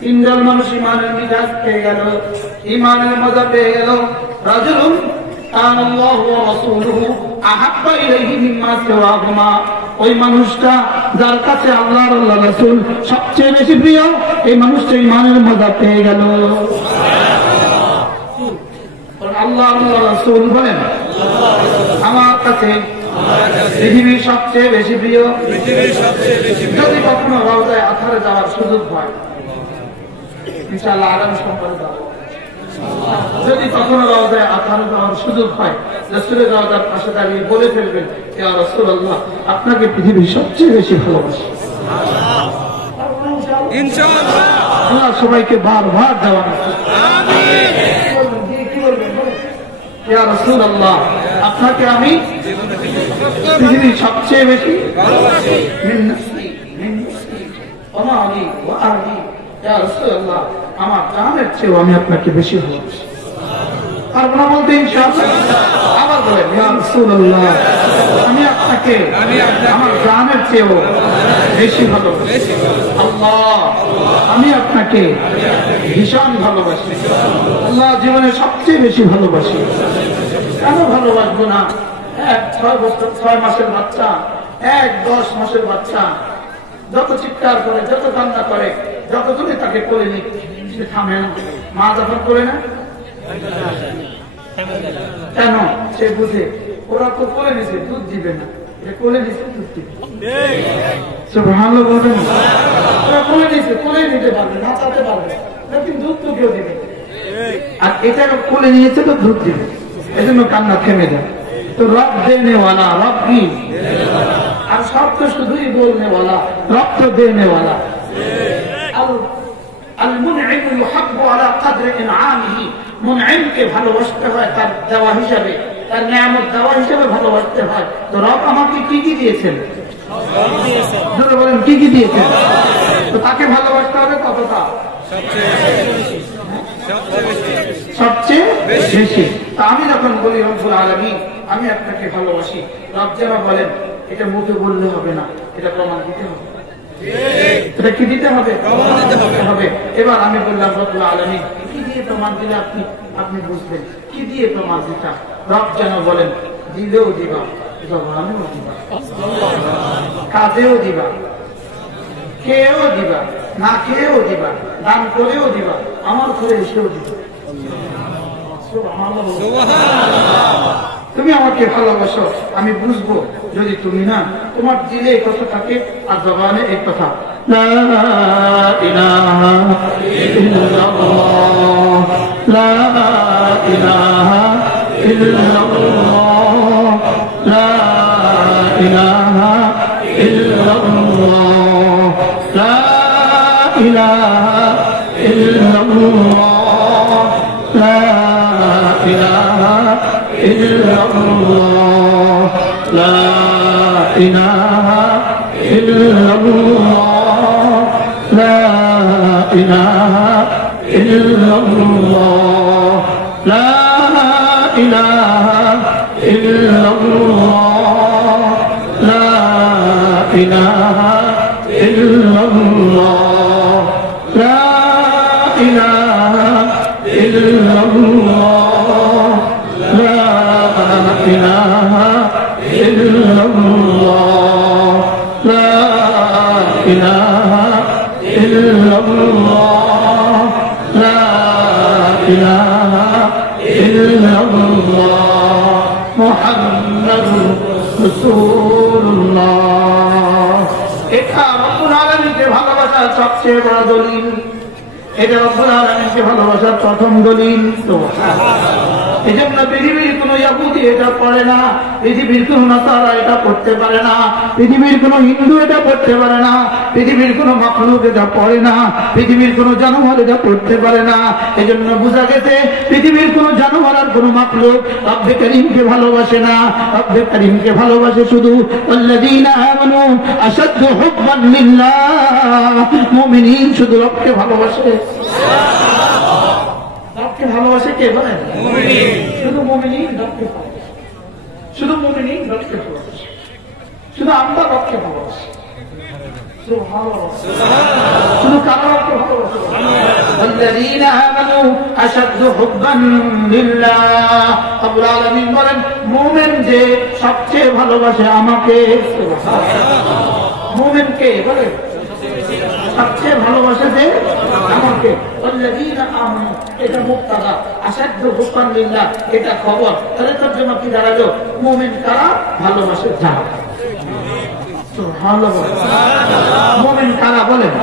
তিনজন মানুষ ইমানের মিজাজ পেয়ে গেল, ইমানের মজা পেয়ে গেল। রাজুলুন কানাল্লাহু ওয়া রাসূলুহু আহাব্বা ইলাইহি মিম্মা সিওয়াহুমা, ওই মানুষটা যার কাছে আল্লাহ আর আল্লাহর রাসূল সবচেয়ে বেশি প্রিয়, এই মানুষটা ইমানের মজা পেয়ে গেল। আল্লাহ আল্লাহ রাসূল বলেন আমার কাছে পৃথিবীর সবচেয়ে বেশি প্রিয়। যদি কখনো রওজায়ে আতহারে যাওয়ার সুযোগ হয়, ইনশাআল্লাহ আগামী সোমবারে যাব, যদি কখনো রওজায়ে আতহারে যাওয়ার সুযোগ হয়, রাসূলের রওজার পাশে দাঁড়িয়ে বলে ফেলবেন, ইয়া রাসূলুল্লাহ আপনাকে পৃথিবীর সবচেয়ে বেশি ভালোবাসি। ইনশাআল্লাহ আল্লাহ সবাইকে বারবার দেওয়ান। ইয়া রাসূলুল্লাহ আপনাকে আমি পৃথিবীর সবচেয়ে বেশি ভালোবাসি। ইয়া রাসূলুল্লাহ আমার জানের চেয়েও আমি আপনাকে বেশি ভালোবাসি। পারবো না বলতে ইনশাআল্লাহ? আবার বলেন, ইয়া রাসূলুল্লাহ আমি আপনাকে আমার জানের চেয়েও বেশি ভালোবাসি। আল্লাহ আমি আপনাকে ভীষণ ভালোবাসি। আল্লাহ জীবনের সবচেয়ে বেশি ভালোবাসি। কেন ভালোবাসবো না? 6 মাসের বাচ্চা, 10 মাসের বাচ্চা যত চিৎকার করে, যত কান্না করে, যতক্ষণে তাকে কোলে নি সে থামে না। মা যখন করে না কেন? সে বুঝে ওরা তো কোলে নিছে, দুধ দিবে না, কোলে নিছে দুধ দিবে। সুবহানাল্লাহ বলেন, ওরা কোলে নিছে, কোলে নিতে পারবে না, চাতে পারবে, কিন্তু দুধ তো কেউ দিবে। আর এটা কোলে নিয়েছে তো দুধ দিবে, এজন্য কান্না থেমে যায়। তো রব দেনেওয়ালা, রব কি? আর সব তো শুধুই বলনেওয়ালা, রব তো দেনেওয়ালা। المنعم يحب على قدر انعامه, মুনঈমকে ভালোবাসতে হয় তার দেওয়া হিসাবে, তার নিয়ামত দেওয়া হিসাবে ভালোবাসতে হয়। তো রব আমাকে কি কি দিয়েছেন? যারা বলেন কি কি দিয়েছেন? তো তাকে ভালোবাসতে হবে কতটা? সবচেয়ে বেশি। তা আমি যখন বলি রব্বুল আলামিন আমি আপনাকে ভালোবাসি, রব যেন বলেন এটা মুখে বললে হবে না, এটা প্রমাণ দিতে হবে। এটা কি দিতে হবে? হবে। এবার আমি বললাম রব্বুল আলামিন কি দিয়ে প্রমাণ দিলে আপনি বুঝবেন, কি দিয়ে প্রমাণ দিতাম? রব যেন বলেন দিলেও দিবা, জবানেও দিবা, কাজেও দিবা, খেয়েও দিবা, না খেয়েও দিবা, দান করেও দিবা, আমার ঘরে এসেও দিবা। তুমি আমাকে ভালোবাসো, আমি বুঝবো যদি তুমি না তোমার দিলে এই কথা থাকে আর জবানে এই কথা লা ইলাহা ইল্লাল্লাহ, লা ইলাহা ইল্লাল্লাহ, লা ইলাহা ইল্লাল্লাহ, লা ইলাহা ইল্লাল্লাহ, লা ইলাহা ইল্লাল্লাহ, লা ইলাহা ইল্লাল্লাহ, লা ইলাহা ইল্লাল্লাহ, লা ইলাহা ইল্লাল্লাহ, লা ইলাহা ইল্লাল্লাহ, লা ইলাহা ইল্লাল্লাহ, লা ইলাহা ইল্লাল্লাহ, লা ইলাহা ইল্লাল্লাহ, লা ইলাহা ইল্লাল্লাহ, মুহাম্মাদুর রাসূলুল্লাহ। এটা রব্বুল আলামিনকে ভালোবাসার সবচেয়ে বড় দলিল, এটা রব্বুল আলামিনকে ভালোবাসার প্রথম দলিল। এই জন্য পৃথিবীর কোন ইহুদি এটা পড়ে না, পৃথিবীর কোন নাসারা এটা পড়তে পারে না, পৃথিবীর কোন হিন্দু এটা পড়তে পারে না, পৃথিবীর কোন মাখলুক এটা পড়ে না, পৃথিবীর কোন জানোয়ার এটা পড়তে পারে না। এই জন্য বোঝা গেছে পৃথিবীর কোন জানোয়ার আর কোন মাখলুক রব্বে কারীমকে ভালোবাসে না, রব্বে কারীমকে ভালোবাসে শুধু আল্লাযীনা আমানু আশাদ্দু হুব্বান লিল্লাহ, মুমিনিন শুধু রবকে ভালোবাসে। রবকে ভালোবাসে কে বলেন? শুধু মুমিনিন রবকে ভালোবাসে, শুধু মুমিনিন রবকে ভালোবাসে, শুধু আমরা রবকে ভালোবাসি। শুধু কারা রবকে ভালোবাসে? আল্লাযীনা আমানু আশাদ্দু হুব্বান লিল্লাহ। রব্বুল আলামিন বলেন মুমিন যে সবচেয়ে ভালোবাসে আমাকে। মুমিনকে বলেন সবচেয়ে ভালোবাসে যে আমাকে। আল্লাযীনা আমানু এটা মুবতাদা, আশাদ্দু হুব্বান লিল্লাহ এটা খবর। তাহলে তরজমা কি দাঁড়ালো? মুমিন কারা? ভালোবাসে যারা। সুবহানাল্লাহ। মুমিন কারা বলেন?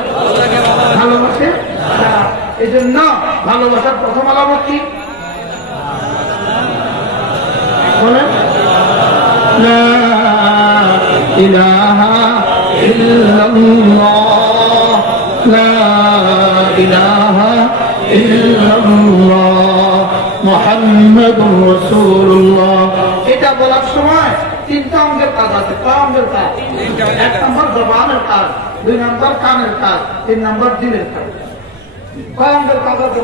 ভালোবাসে যারা। এই জন্য ভালোবাসার প্রথম আলামত কি বলেন? লা ইলাহা ইল্লাল্লাহ, লা ইলাহা ইল্লাল্লাহ, মুহাম্মাদুর রাসূলুল্লাহ। এটা বলার সময় তিনটা অঙ্গের কাজ আছে। কয় অঙ্গের কাজ? এক নম্বর জবানের কাজ, দুই নম্বর কানের কাজ, তিন নম্বর দিলের কাজ। কয় অঙ্গের কাজ আছে?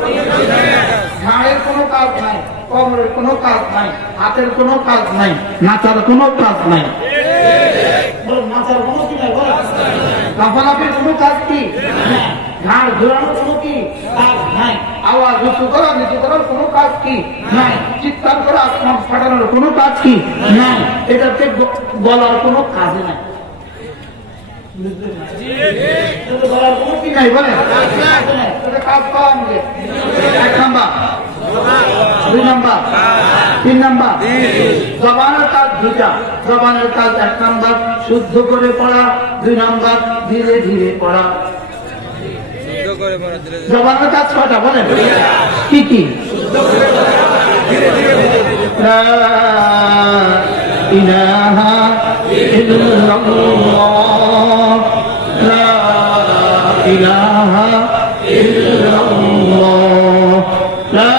ঘাড়ের কোনো কাজ নাই, কোমরের কোনো কাজ নাই, হাতের কোনো কাজ নাই, নাচার কোনো কাজ নাই। নাচার কোনো কি নাই? লাফালাফির কোনো কাজ কি? ঘাড় ঘোরানোর কোনো কি কাজ নাই। আওয়াজ উঁচু করা নিচু করার কোনো কাজ কি নাই। চিৎকার করা আসমান ফাটানোর কোনো কাজ কি নাই। এটাতে বলার কোনো কাজ নাই। বলার কোনো কি নাই বলে কাজ পাওয়া আমাদের। এক নাম্বার, দুই নাম্বার, তিন নাম্বার। জবানের কাজ দুটা। জবানের কাজ এক নাম্বার শুদ্ধ করে পড়া, দুই নাম্বার ধীরে ধীরে পড়া। জবানের কাজ কয়টা বলেন? কি কি? লা ইলাহা ইল্লাল্লাহ, লা ইলাহা ইল্লাল্লাহ, লা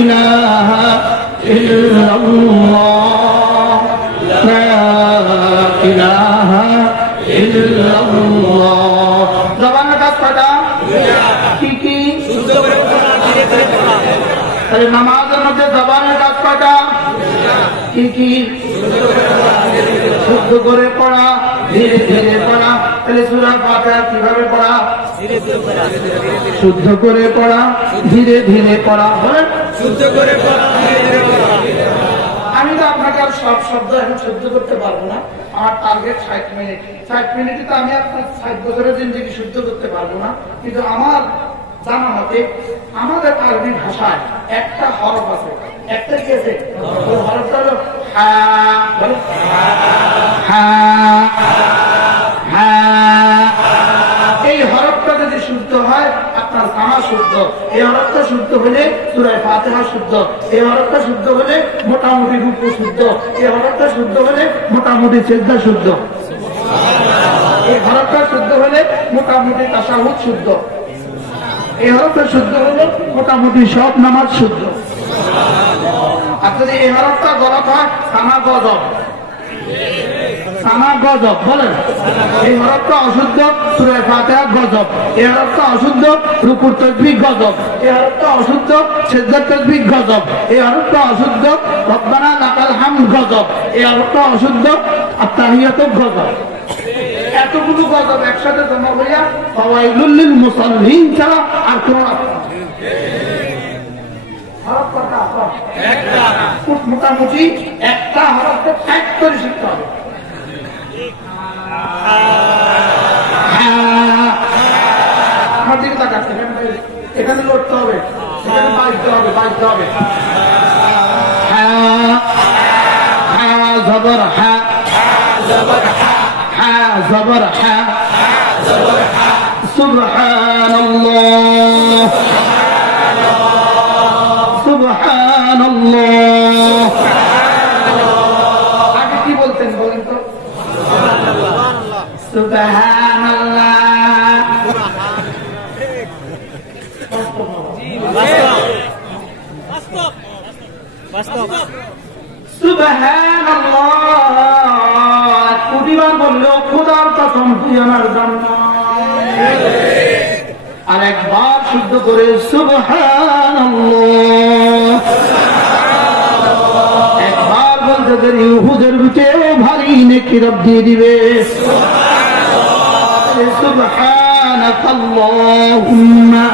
ইলাহা ইল্লাল্লাহ, লা ইলাহা ইল্লাল্লাহ। জবানের কাজ কয়টা? কি কি? তাহলে নামাজের মধ্যে জবানের কাজ কয়টা? কি কি? শুদ্ধ করে পড়া, ধীরে ধীরে পড়া। তাহলে সূরা ফাতিহা কিভাবে পড়া? শুদ্ধ করে পড়া, ধীরে ধীরে পড়া। বলেন শুদ্ধ করে পড়া, ধীরে ধীরে পড়া। আমি তো আপনাকে আর সব শব্দ এখন সহ্য করতে পারবো না। আমার টার্গেট 60 মিনিট। 60 মিনিটে তো আমি আপনার 60 বছরের জিন্দেগি সহ্য করতে পারবো না। কিন্তু আমার জানা মতে আমাদের আরবি ভাষায় একটা হরফ আছে। একটা কি আছে? ওই হরফটা হলো হা। বলো হা। হা। এই হরফটা যদি শুদ্ধ হয় আপনার জামা শুদ্ধ। এই হরফটা শুদ্ধ হলে সূরা ফাতিহা শুদ্ধ। এই হরফটা শুদ্ধ হলে মোটামুটি রুকু শুদ্ধ। এই হরফটা শুদ্ধ হলে মোটামুটি সিজদা শুদ্ধ। এই হরফটা শুদ্ধ হলে মোটামুটি তাশাহুদ শুদ্ধ। এই হরফটা শুদ্ধ হলে মোটামুটি সব নামাজ শুদ্ধ। আর যদি এই হরফটা গলত হয় সানা গজব। সানা গজব বলেন। এই হরফটা অশুদ্ধ সূরা ফাতিহা গজব। এই হরফটা অশুদ্ধ রুকুর তাসবিহ গজব। এই হরফটা অশুদ্ধ সিজদার তাসবিহ গজব। এই হরফটা অশুদ্ধ রব্বানা লাকাল হামদ গজব। এই হরফটা অশুদ্ধ আত-তাহিয়াতু গজব। এতগুলো গজব একসাথে জমা হইয়া ফাওয়াইলুল লিল মুসাল্লিন ছাড়া আর কোন হরফ কথা একটা। মোটামুটি একটা হরফকে টাইপ করে শিখতে হবে। আমার দিকে তাকাচ্ছে, এখানে লড়তে হবে, এখানে বাজতে হবে, বাজতে হবে। হ্যাঁ জবর হ্যাঁ, হ্যাঁ জবর হ্যাঁ। সুবহানাল্লাহ, সুবহানাল্লাহ। আগে কি বলতেন বলেন তো? সুবহানাল্লাহ। সুবহানাল্লাহ কোটিবার বললেও খোদার কসম তুই আমার জান্নাত। আর একবার শুদ্ধ করে সুবহানাল্লাহ। একবার বলতে দেরি উহুদের বুকেও ভারী নেকি রব দিয়ে দিবে। সুবহানাকাল্লাহুম্মা,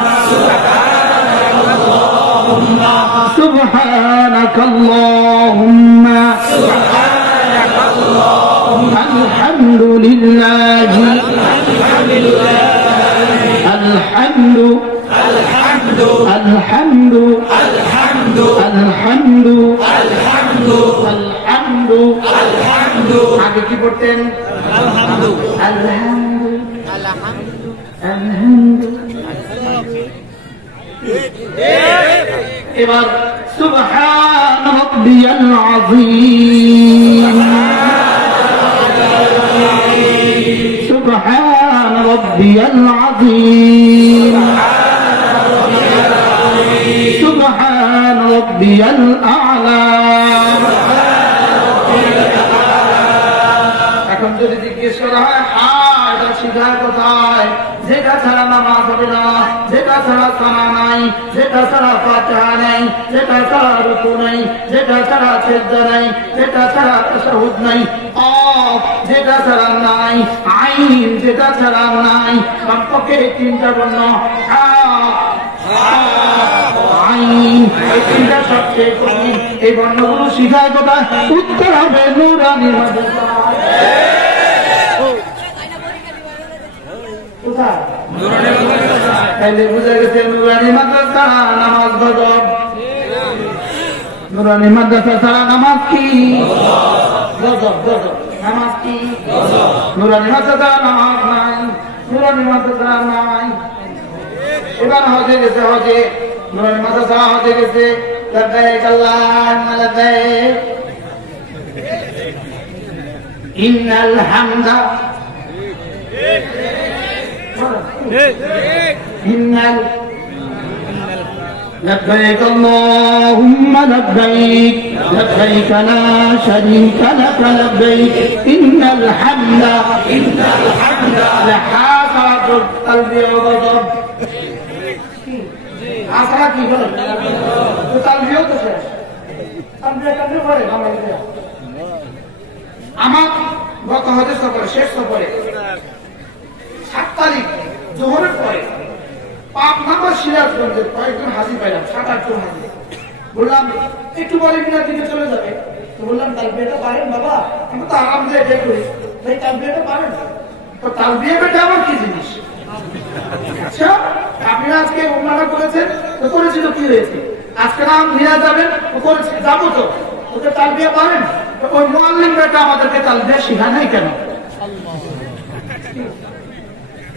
সুবহানাকাল্লাহুম্মা, আলহামদুলিল্লাহ, الحمد الحمد الحمد الحمد الحمد الحمد الحمد الحمد আগে কি পড়তেন? الحمد الحمد الحمد এবার সুবহান রাব্বিয়াল আযীম, সুবহান রাব্বিয়াল আযীম, সুবহান রাব্বিয়াল আ'লা। এখন যদি জিজ্ঞেস করা হয় এটা শিখায় কোথায়? যেটা ছাড়া নামাজ হবে না, যেটা ছাড়া সানা নাই, যেটা ছাড়া ফাতিহা নাই, যেটা ছাড়া রুকু নাই, যেটা ছাড়া সিজদা নাই, যেটা ছাড়া তাশাহুদ নাই, কফ যেটা ছাড়া নাই, আইন যেটা ছাড়া নাই, কমপক্ষে তিনটা বর্ণ আইন, এই তিনটা সবচেয়ে কঠিন। এই বর্ণগুলো শিখায় কোথায়? উত্তর হবে নুরানি মাদ্রাসা। তাইলে বুঝা গেছে নুরানি মাদ্রাসা নামাজ গজব। নুরানি মাদ্রাসা ছাড়া নামাজ কি গজব, গজব নামাজ কি নুরানি মাদ্রাসা নামাজ নাই, নুরানি মাদ্রাসা নাই। এবার হজে গেছে, হজে নুরানি মাদ্রাসা হজে গেছে। লব্বাইক আল্লাহুম্মা লব্বাইক ইন্নাল হামদা ইন্নাল لبيك اللهم لبيك لبيك لا شريك لك لبيك إن الحمد لحافظ القلب وغضب আশা কি হলো তো তালবিও তো শেষ তালবিও করে আমার গত হজের সফরে শেষ সফরে 7 তারিখ জোহরের পরে পাবনা সিরাজগঞ্জের কয়েকজন হাজি পাইলাম, 7-8 জন হাজি। বললাম একটু পরে মিনার দিকে চলে যাবে, তো বললাম তালবিয়াটা পারেন বাবা? আমি তো আরাম দিয়ে এটা করি। ভাই তালবিয়াটা পারেন? তো তালবিয়াটা আমার কি জিনিস? আচ্ছা, আপনি আজকে ওমরাটা করেছেন, তো করেছি তো কি হয়েছে? আজকে নাম নিয়ে যাবেন, তো করেছি, যাবো তো। ওকে তালবিয়া পারেন? তো ওই মুআল্লিম বেটা আমাদেরকে তালবিয়া শেখায় নাই কেন?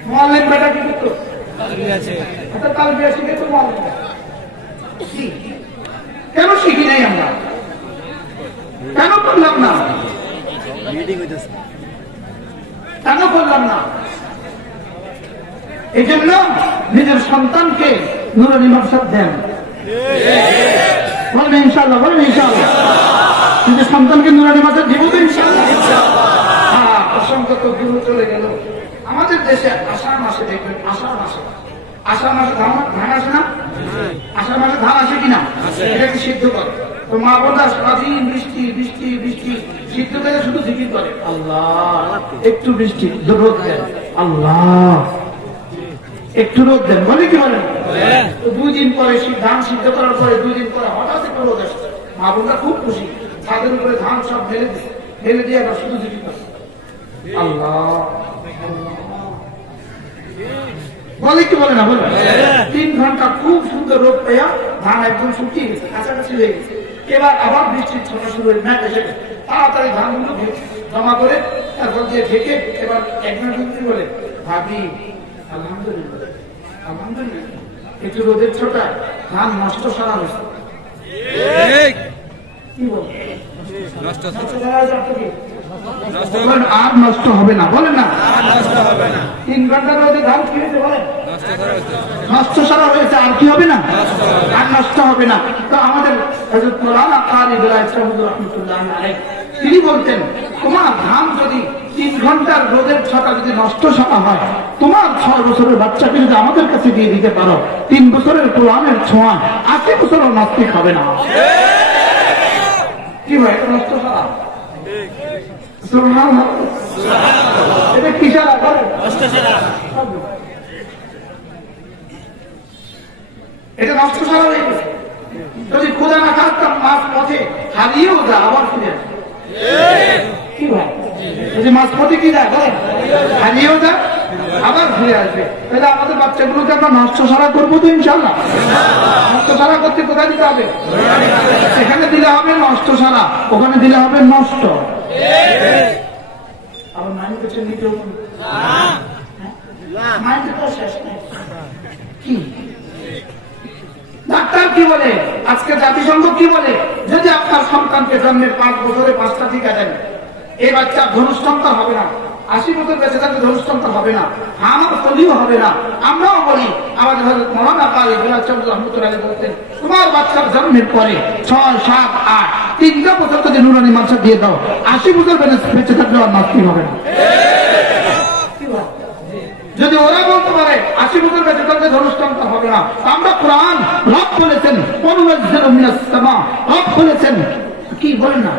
মুআল্লিম বেটা কি করতো? তালবিয়া শিখে তো মুআল্লিম কেন শিখি নাই আমরা? কেন করলাম না? কেন করলাম না? এই জন্য নিজের সন্তানকে নুরানি মাদ্রাসা দেন। বলবেন ইনশাআল্লাহ, বলবেন ইনশাআল্লাহ। নিজের সন্তানকে নুরানি মাদ্রাসা দিব তো ইনশাআল্লাহ। অসংখ্য তো দূর চলে গেল। আমাদের দেশে আষাঢ় মাসে দেখবেন, আষাঢ় মাসে ধান আসে না? আষাঢ় মাসে ধান আসে কিনা? এটাকে সিদ্ধ করে। তো মা বোনরা সারাদিন বৃষ্টি বৃষ্টি বৃষ্টি সিদ্ধ করে শুধু জিকির করে, আল্লাহ একটু বৃষ্টি রোদ দেন, আল্লাহ একটু রোদ দেন, বলে কি বলেন? তো 2 দিন পরে ধান সিদ্ধ করার পরে 2 দিন পরে হঠাৎ একটা রোদ আসছে। মা বোনরা খুব খুশি, ছাদের উপরে ধান সব ঢেলে দিয়ে আবার শুধু জিকির করে, আল্লাহ বলে কি বলে না? বলে 3 ঘন্টা খুব সুন্দর রোদ পেয়া ধান একদম শুকিয়ে গেছে, কাছাকাছি হয়ে গেছে। এবার আবার বৃষ্টির ছোটা শুরু হয়ে ম্যাচ এসে গেছে। তাড়াতাড়ি ধানগুলো জমা করে তারপর দিয়ে ঢেকে এবার একজন বলে, ভাবি আলহামদুলিল্লাহ আলহামদুলিল্লাহ, একটু রোদের ছোটা ধান নষ্ট সারা হয়েছে। কি বল আর নষ্ট হবে না, বলেন না? 3 ঘন্টার মধ্যে ধান কি হয়েছে বলেন? নষ্ট সারা হয়েছে, আর কি হবে না? আর নষ্ট হবে না। তো আমাদের তিনি বলতেন, তোমার ধান যদি 3 ঘন্টার রোদের ছটা যদি নষ্ট সারা হয়, তোমার 6 বছরের বাচ্চাকে যদি আমাদের কাছে দিয়ে দিতে পারো, 3 বছরের কোরআনের ছোঁয়া 80 বছরও নাস্তিক হবে না। কি ভাই, এটা নষ্ট সারা? এটা কি সারা? এটা নষ্ট সারা হয়ে গেছে। যদি খোঁজা না থাকতাম মাছ পথে হারিয়েও যা আবার ফিরে আসে। কি ভাই, যদি মাছ পথে কি যায় বলেন, হারিয়েও যা আবার ফিরে আসবে। তাহলে আমাদের বাচ্চাগুলোকে আমরা নষ্ট সারা করবো তো ইনশাল্লাহ। নষ্ট সারা করতে কোথায় দিতে হবে? এখানে দিলে হবে নষ্ট সারা, ওখানে দিলে হবে নষ্ট। আবার মাইন্ড করছে নিতেও মাইন্ড তো শেষ নেই। কি ডাক্তার কি বলে, আজকে জাতিসংঘ কি বলে, যদি আপনার সন্তানকে জন্মের 5 বছরে 5টা টিকা দেন, এই বাচ্চা ধনুষ্টন্তান হবে না, 80 বছর বেঁচে থাকলে ধনুষ্টন্তান হবে না, আমার তলিও হবে না। আমরাও বলি, আমাদের হযরত মাওলানা কারি গোলাপচন্দ্র রহমতুল্লাহ আলাইহি বলতেন, তোমার বাচ্চার জন্মের পরে 6, 7, 8 3টা বছর যদি নুরানি মাদ্রাসা দিয়ে দাও, 80 বছর বেঁচে থাকলে আর নাস্তিক হবে না। যদি ওরা বলতে পারে 80 বছর বেঁচে থাকলে ধনুষ্টন্তান হবে না, আমরা কোরআন রব বলেছেন, ওয়ানুনাজ্জিলু মিনাস সামা, রব বলেছেন, কি বলেন না?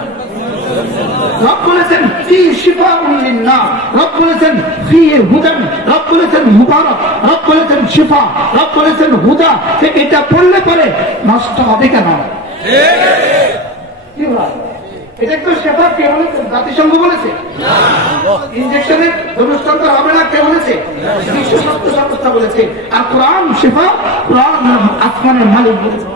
রব বলেছেন ফি শিফাউন লিন-নাস, রব বলেছেন ফি হুদান, রব বলেছেন মুবারাক, রব বলেছেন শিফা, রব বলেছেন হুদা। এটা পড়লে পরে নষ্ট হবে কেন? কি ভাই, এটা তো শেফা কে বলেছে? জাতিসংঘ বলেছে? ইনজেকশনের ধনুষ্টন্তান হবে না কে বলেছে? বিশ্ব স্বাস্থ্য সংস্থা বলেছে। আর কোরআন শেফা, কোরআন আসমানের মালিক বলেছে।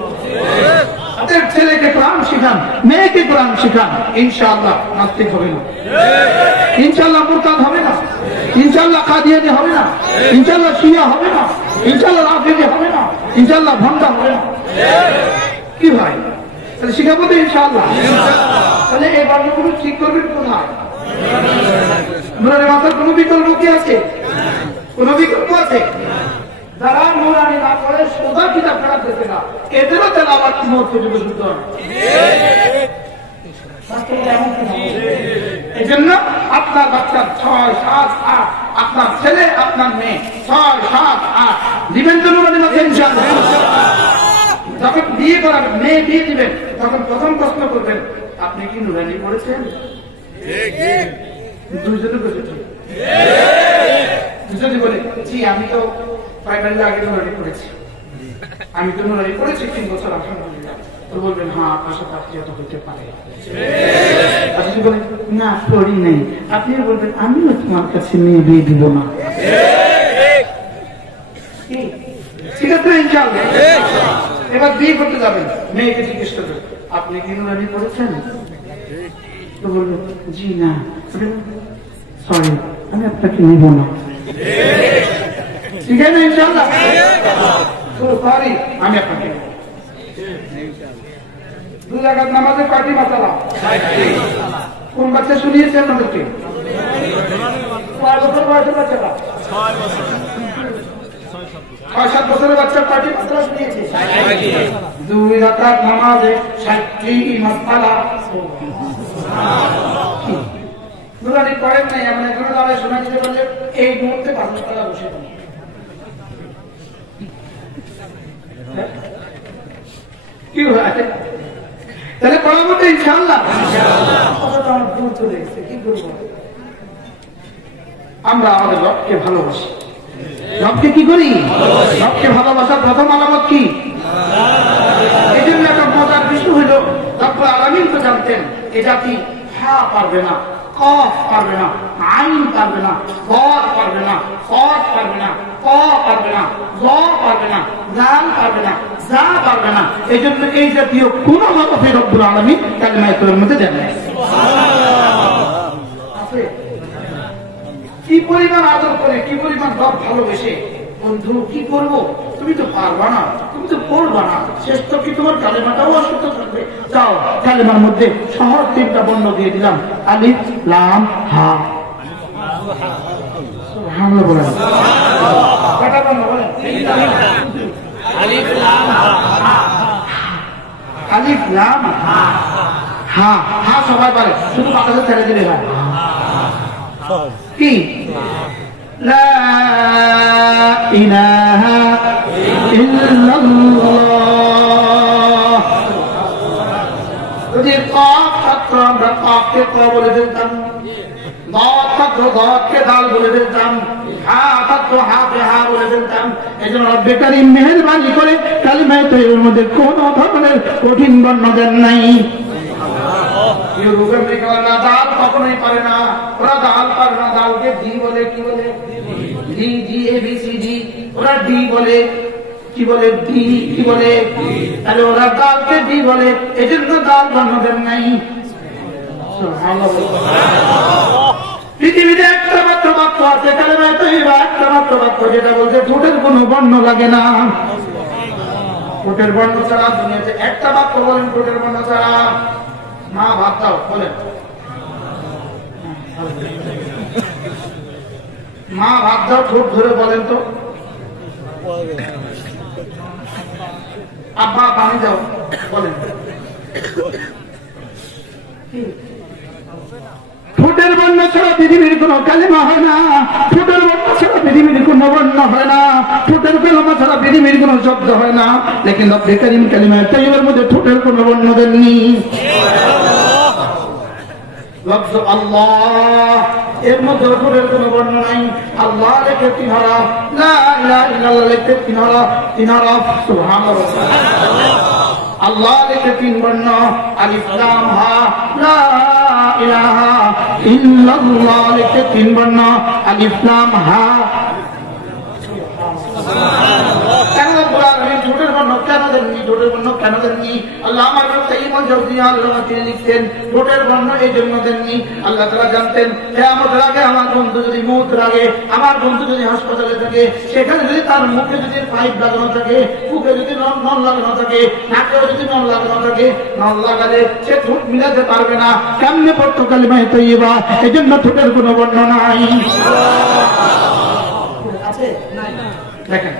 ছেলেকে কোরআন শিখান, মেয়েকে কোরআন শিখান, ইনশাআল্লাহ নাস্তিক হবে না, ইনশাআল্লাহ মুরতাদ হবে না, ইনশাআল্লাহ কাদিয়ানি হবে না, ইনশাআল্লাহ শিয়া হবে না, ইনশাআল্লাহ রাফিজি হবে না, ইনশাআল্লাহ ভণ্ডা হবে না। কি ভাই, তাহলে শিখাবো তো ইনশাআল্লাহ। তাহলে এই বাক্যগুলো ঠিক করবেন কোথায়? নুরানি মাদ্রাসার কোন বিকল্প কি আছে? কোন বিকল্প আছে? যারা নুরানি না করে সোজা কিতাব ফেরত দেবে না, এদেরও তেলাওয়াত মত পর্যন্ত শুনতে হবে। এই জন্য আপনার বাচ্চার 6, 7, 8, আপনার ছেলে আপনার মেয়ে 6, 7, 8 দিবেন তো নুরানি মাদ্রাসা ইনশাআল্লাহ। যখন বিয়ে করাবেন, মেয়ে বিয়ে দিবেন, তখন প্রথম প্রশ্ন করবেন, আপনি কি নুরানি পড়েছেন? দুইজনে বলেছেন। যদি বলে জি আমি তো প্রাইমারি আগে নুরানি পড়েছি, আমি তো নুরানি পড়েছি 3 বছর আলহামদুলিল্লাহ, তো বলবেন হ্যাঁ পাশাপাশি তো হতে পারে। আচ্ছা বলেন না পড়ি নেই, আপনি বলবেন আমিও তোমার কাছে মেয়ে বিয়ে দিব না। ঠিক আছে ইনশাআল্লাহ। এবার বিয়ে করতে যাবেন, মেয়েকে জিজ্ঞেস করবেন আপনি কি নুরানি পড়েছেন? তো বলবেন জি না, সরি আমি আপনাকে নিব না। ঠিক আছে ইনশাআল্লাহ, সরি আমি আপনাকে। 2 রাকাত নামাজের কয়টি মাসালা? কোন বাচ্চা শুনিয়েছে আপনাদেরকে? 6 বছর বয়সের বাচ্চারা, 6-7 বছরের বাচ্চা কয়টি মাসালা শুনিয়েছে? 2 রাকাত নামাজে 60টি মাসালা। নুরানি করেন নাই এমন একজন দাঁড়ায় শোনা দিতে পারলে এই মুহূর্তে 5 মাসালা বসে কি হয় তাহলে পড়াবো তো ইনশাআল্লাহ। আমার ভুল চলে গেছে, কি করবো? আমরা আমাদের রবকে ভালোবাসি। রবকে কি করি? রবকে ভালোবাসার প্রথম আলামত কি? এই জন্য একটা মজার বিষয় হইল রব্বুল আলামিন তো জানতেন এ জাতি হা পারবে না, কফ পারবে না, আইন পারবে না, গদ পারবে না, কদ পারবে না, ক পারবে না, জ পারবে না, জাল পারবে না, যা পারবে না। এই জন্য এই জাতীয় কোন হরফে রব্বুল আলামিন কালিমায়ে তৈয়বার মধ্যে দেন নাই। কি পরিমাণ আদর করে, কি পরিমাণ রব ভালোবেসে। বন্ধু কি করবো, তুমি তো পারবা না, তুমি তো পড়বা না, শেষ তো কি তোমার কালেমাটাও অশুদ্ধ থাকবে। যাও কালেমার মধ্যে সহজ 3টা বর্ণ দিয়ে দিলাম, আলিফ লাম হা। সুবহানাল্লাহ বলেন। কয়টা বর্ণ বলেন? আলিফ লাম হা। আলিফ লাম হা। হা হা সবাই পারে, শুধু বাতাসে ছেড়ে দিলে হয় কি? লা ইলাহা ইল্লাল্লাহ। যদি কফ থাকতো আমরা কফকে ক বলে ফেলতাম, দাল থাকতো দালকে দাল বলে ফেলতাম, হা থাকতো হাকে হা বলে ফেলতাম। এই জন্য রব্বে কারীম মেহেরবানি করে কালিমায়ে তৈয়বার মধ্যে কোন ধরনের কঠিন বর্ণ দেন নাই। দাল কখনোই পারে না, ওরা দাল পারে না, দালকে ডি বলে। কি বলে? D, G A B C D. ওরা ডি বলে, কি বলে? ডি। কি বলে? তাহলে ওরা দালকে ডি বলে, এজন্য দাল বানাবেন নাই। পৃথিবীতে একটা মাত্র বাক্য আছে কালিমায়ে তৈয়বা, একটা মাত্র বাক্য যেটা বলছে ঠোঁটের কোনো বর্ণ লাগে না। ঠোঁটের বর্ণ ছাড়া দুনিয়াতে একটা বাক্য বলেন ঠোঁটের বর্ণ ছাড়া। মা ভাত দাও বলেন, মা ভাত দাও ঠোঁট ধরে বলেন তো। আব্বা পানি দাও বলেন। ঠোঁটের বর্ণ ছাড়া পৃথিবীর কোন কালিমা হয় না, ঠোঁটের বর্ণ ছাড়া পৃথিবীর কোন বর্ণ হয় না, ঠোঁটের কালিমা ছাড়া পৃথিবীর কোন শব্দ হয় না। লেকিন রব্বে কারীম কালিমায়ে তৈয়বার মধ্যে ঠোঁটের কোন বর্ণ দেননি। লফজ আল্লাহ এর মধ্যে ঠোঁটের কোন বর্ণ নাই। আল্লাহ লেখে 3 হরফ, লা ইলাহা ইল্লাল্লাহ লেখে 3 হরফ, 3 হরফ। সুবহানাল্লাহ। আল্লাহ লেখে 3 বর্ণ, আলিফ লাম হা। লা ইলাহা ইল্লাল্লাহ লেখে 3 বর্ণ, আলিফ লাম হা। ঠোঁটের বর্ণ কেন দেননি? ঠোঁটের বর্ণ কেন দেননি? আল্লাহ আমার লিখতেন ঠোঁটের বর্ণ এই জন্য দেননি। আল্লাহ তাআলা জানতেন কিয়ামতের আগে আমার বন্ধু যদি মউতের আগে, আমার বন্ধু যদি হাসপাতালে থাকে, সেখানে যদি তার মুখে যদি পাইপ লাগানো থাকে, মুখে যদি নল লাগানো থাকে, নাকেও যদি নল লাগানো থাকে, নল লাগালে সে ঠোঁট মিলাতে পারবে না। কেমনে পড়তো কালিমায়ে তৈয়বা? এই জন্য ঠোঁটের কোনো বর্ণ নাই। আছে নাই? দেখেন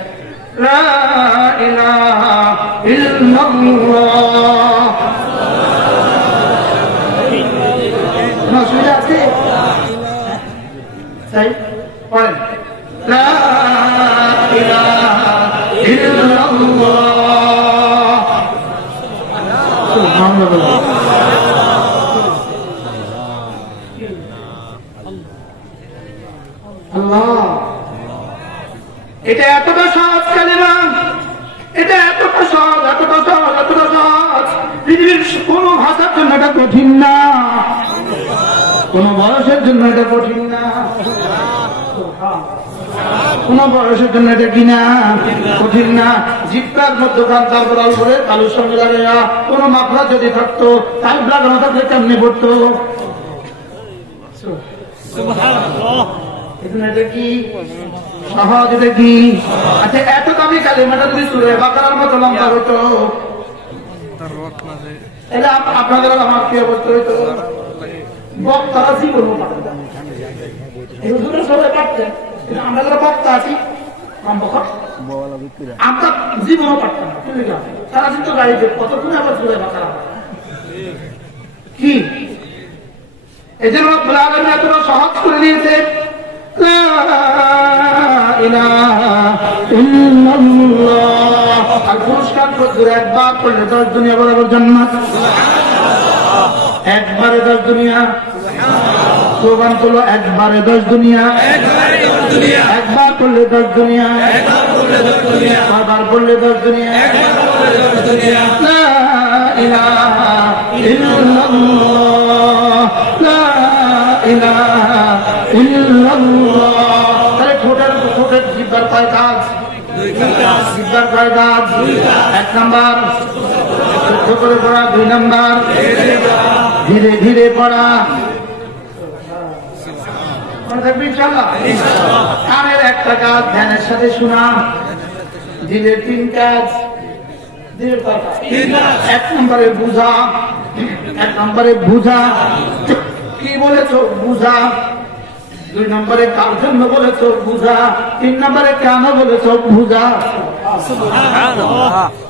লা ইলাহা ইল্লাল্লাহ। অসুবিধা আছে? তাই পড়েন লা ইলাহা ইল্লাল্লাহ। সুবহানাল্লাহ। আল্লাহ এটা এতটা সহজ কালিমা, এটা এতটা সহজ, এতটা সহজ, এতটা সহজ। কোন ভাষার জন্য এটা কঠিন না, কোন বয়সের জন্য এটা কঠিন না, কোন বয়সের জন্য এটা কিনা কঠিন না। জিব্বার মধ্যখান তারপর করে কালুর সঙ্গে লাগাইয়া কোন মাফলা যদি থাকতো তাই লাগানো থাকলে কেমনি পড়তো? এটা কি সহজ? এটা কি? আচ্ছা, এত দামি কালিমাটা যদি সূরা বাকারার মতো লম্বা হতো তাহলে আপনাদের আমার কি অবস্থা হইতো? বক্তারা জীবন পারতেন, আমরা যারা বক্তা আছি আমরা জীবনও পারতাম না। সারা দিন তো গাড়িতে কতক্ষণ আবার সূরা বাকারা কি এই জন্য রব্বুল আলামিন এতটা সহজ করে দিয়েছে। লা ইলাহা ইল্লাল্লাহ। আর পুরস্কার একবার পড়লে 10 দুনিয়া বরাবর জান্নাত, একবারে 10 দুনিয়া। স্লোগান হলো একবারে 10 দুনিয়া, একবার পড়লে 10 দুনিয়া, বারবার পড়লে 10 দুনিয়া। লা ইলাহা ইল্লাল্লাহ, লা ইলাহা ইল্লাল্লাহ। তাহলে ঠোঁটের জিহ্বার কয় কাজ? জিহ্বার কয় কাজ? 1 নাম্বার শুদ্ধ করে পড়া, 2 নাম্বার ধীরে ধীরে পড়া। কানের একটা কাজ ধ্যানের সাথে শোনা, দিলের 3 কাজ। 1 নম্বরে বুঝা, 1 নম্বরে বুঝা কি বলেছ বুঝা, 2 নম্বরে কার জন্য বলেছ বুঝা, 3 নম্বরে কেন বলেছ বুঝা।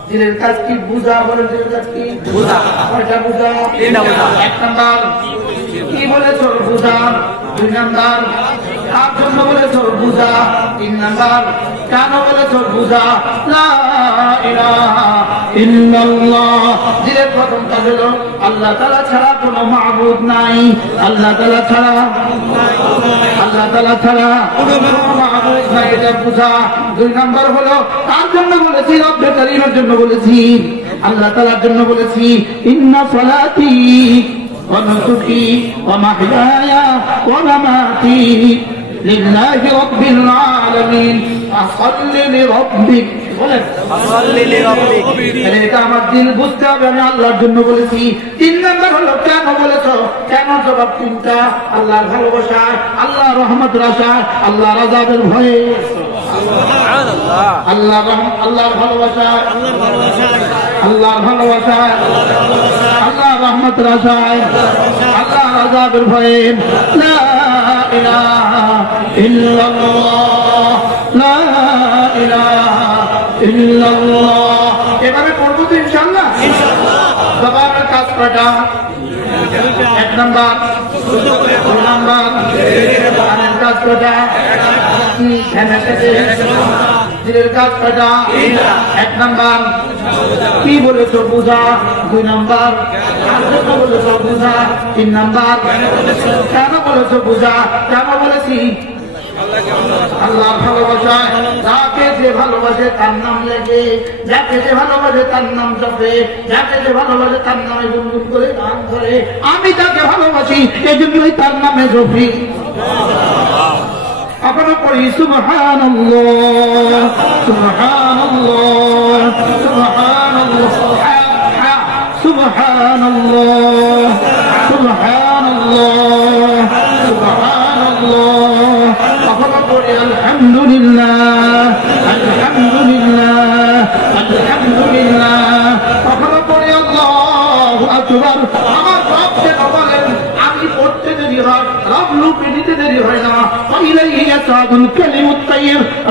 দিলের কাজ কি? বুঝা। বলে দিলের কাজ কি? বুঝা। কয়টা বুঝা? 1 নম্বর কি বলেছ বুঝা, 2 নম্বর কার জন্য বলেছ বুঝা, 3 নম্বর কেন বলেছ বুঝা। লা ইলাহা ইল্লাল্লাহ। দিলের প্রথম কাজ হলো আল্লাহ তাআলা ছাড়া কোনো মাবুদ নাই, আল্লাহ তাআলা ছাড়া, আল্লাহ তাআলা ছাড়া কোনো মাবুদ নাই, এটা বুঝা। 2 নম্বর হলো কার জন্য বলেছি? রব্বে কারীমের জন্য বলেছি, আল্লাহ তাআলার জন্য বলেছি। ইন্না সালাতি ওয়া নুসুকি ওয়া মাহইয়ায়া ওয়া মামাতি লিল্লাহি রাব্বিল আলামিন ফাসাল্লি লিরাব্বিক। বলেন ফাসাল্লি লিরাব্বিক। এটা আমার দিল বুঝতে হবে আমি আল্লাহর জন্য বলেছি। 3 নম্বর হলো কেন বলেছ? কেন জবাব 3টা। আল্লাহর ভালোবাসায়, আল্লাহর রহমতের আশায়, আল্লাহর আযাবের ভয়ে। সুবহানাল্লাহ। আল্লাহর ভালোবাসায়, আল্লাহর ভালোবাসায়, আল্লাহর রহমতের আশায়, আল্লাহর আযাবের ভয়ে। লা ইলাহা ইল্লাল্লাহ, লা ইলাহা ইল্লাল্লাহ। এবারে পড়বো তো ইনশাআল্লাহ। জবানের কাজ কয়টা? 1 নাম্বার, 2 নাম্বার কানের কাজ কয়টা? দিলের কাজ কয়টা? 1 নাম্বার কি বলেছ বুঝা, 2 নাম্বার বলেছ বুঝা, 3 নাম্বার কেন বলেছ বুঝা। কেন বলেছি? আল্লাহ ভালোবাসায় যাকে যে ভালোবাসে তার নাম লেগে, যাকে যে ভালোবাসে তার নাম জপে, যাকে যে ভালোবাসে তার নামে গুনগুন করে গান ধরে। আমি তাকে ভালোবাসি, এই জন্যই তার নামে জপি। আপনারা পড়ি সুবহানাল্লাহ, সুবহানাল্লাহ, সুবহানাল্লাহ, সুবহানাল্লাহ, সুবহানাল্লাহ, সুবহানাল্লাহ। আপনারা পড়ি আলহামদুলিল্লাহ, আলহামদুলিল্লাহ, আলহামদুলিল্লাহ। আপনারা পড়ি আল্লাহু আকবার। আমার রব যেন বলেন আমি পড়তে দেরি হয়, রব লুপে নিতে দেরি হয় না।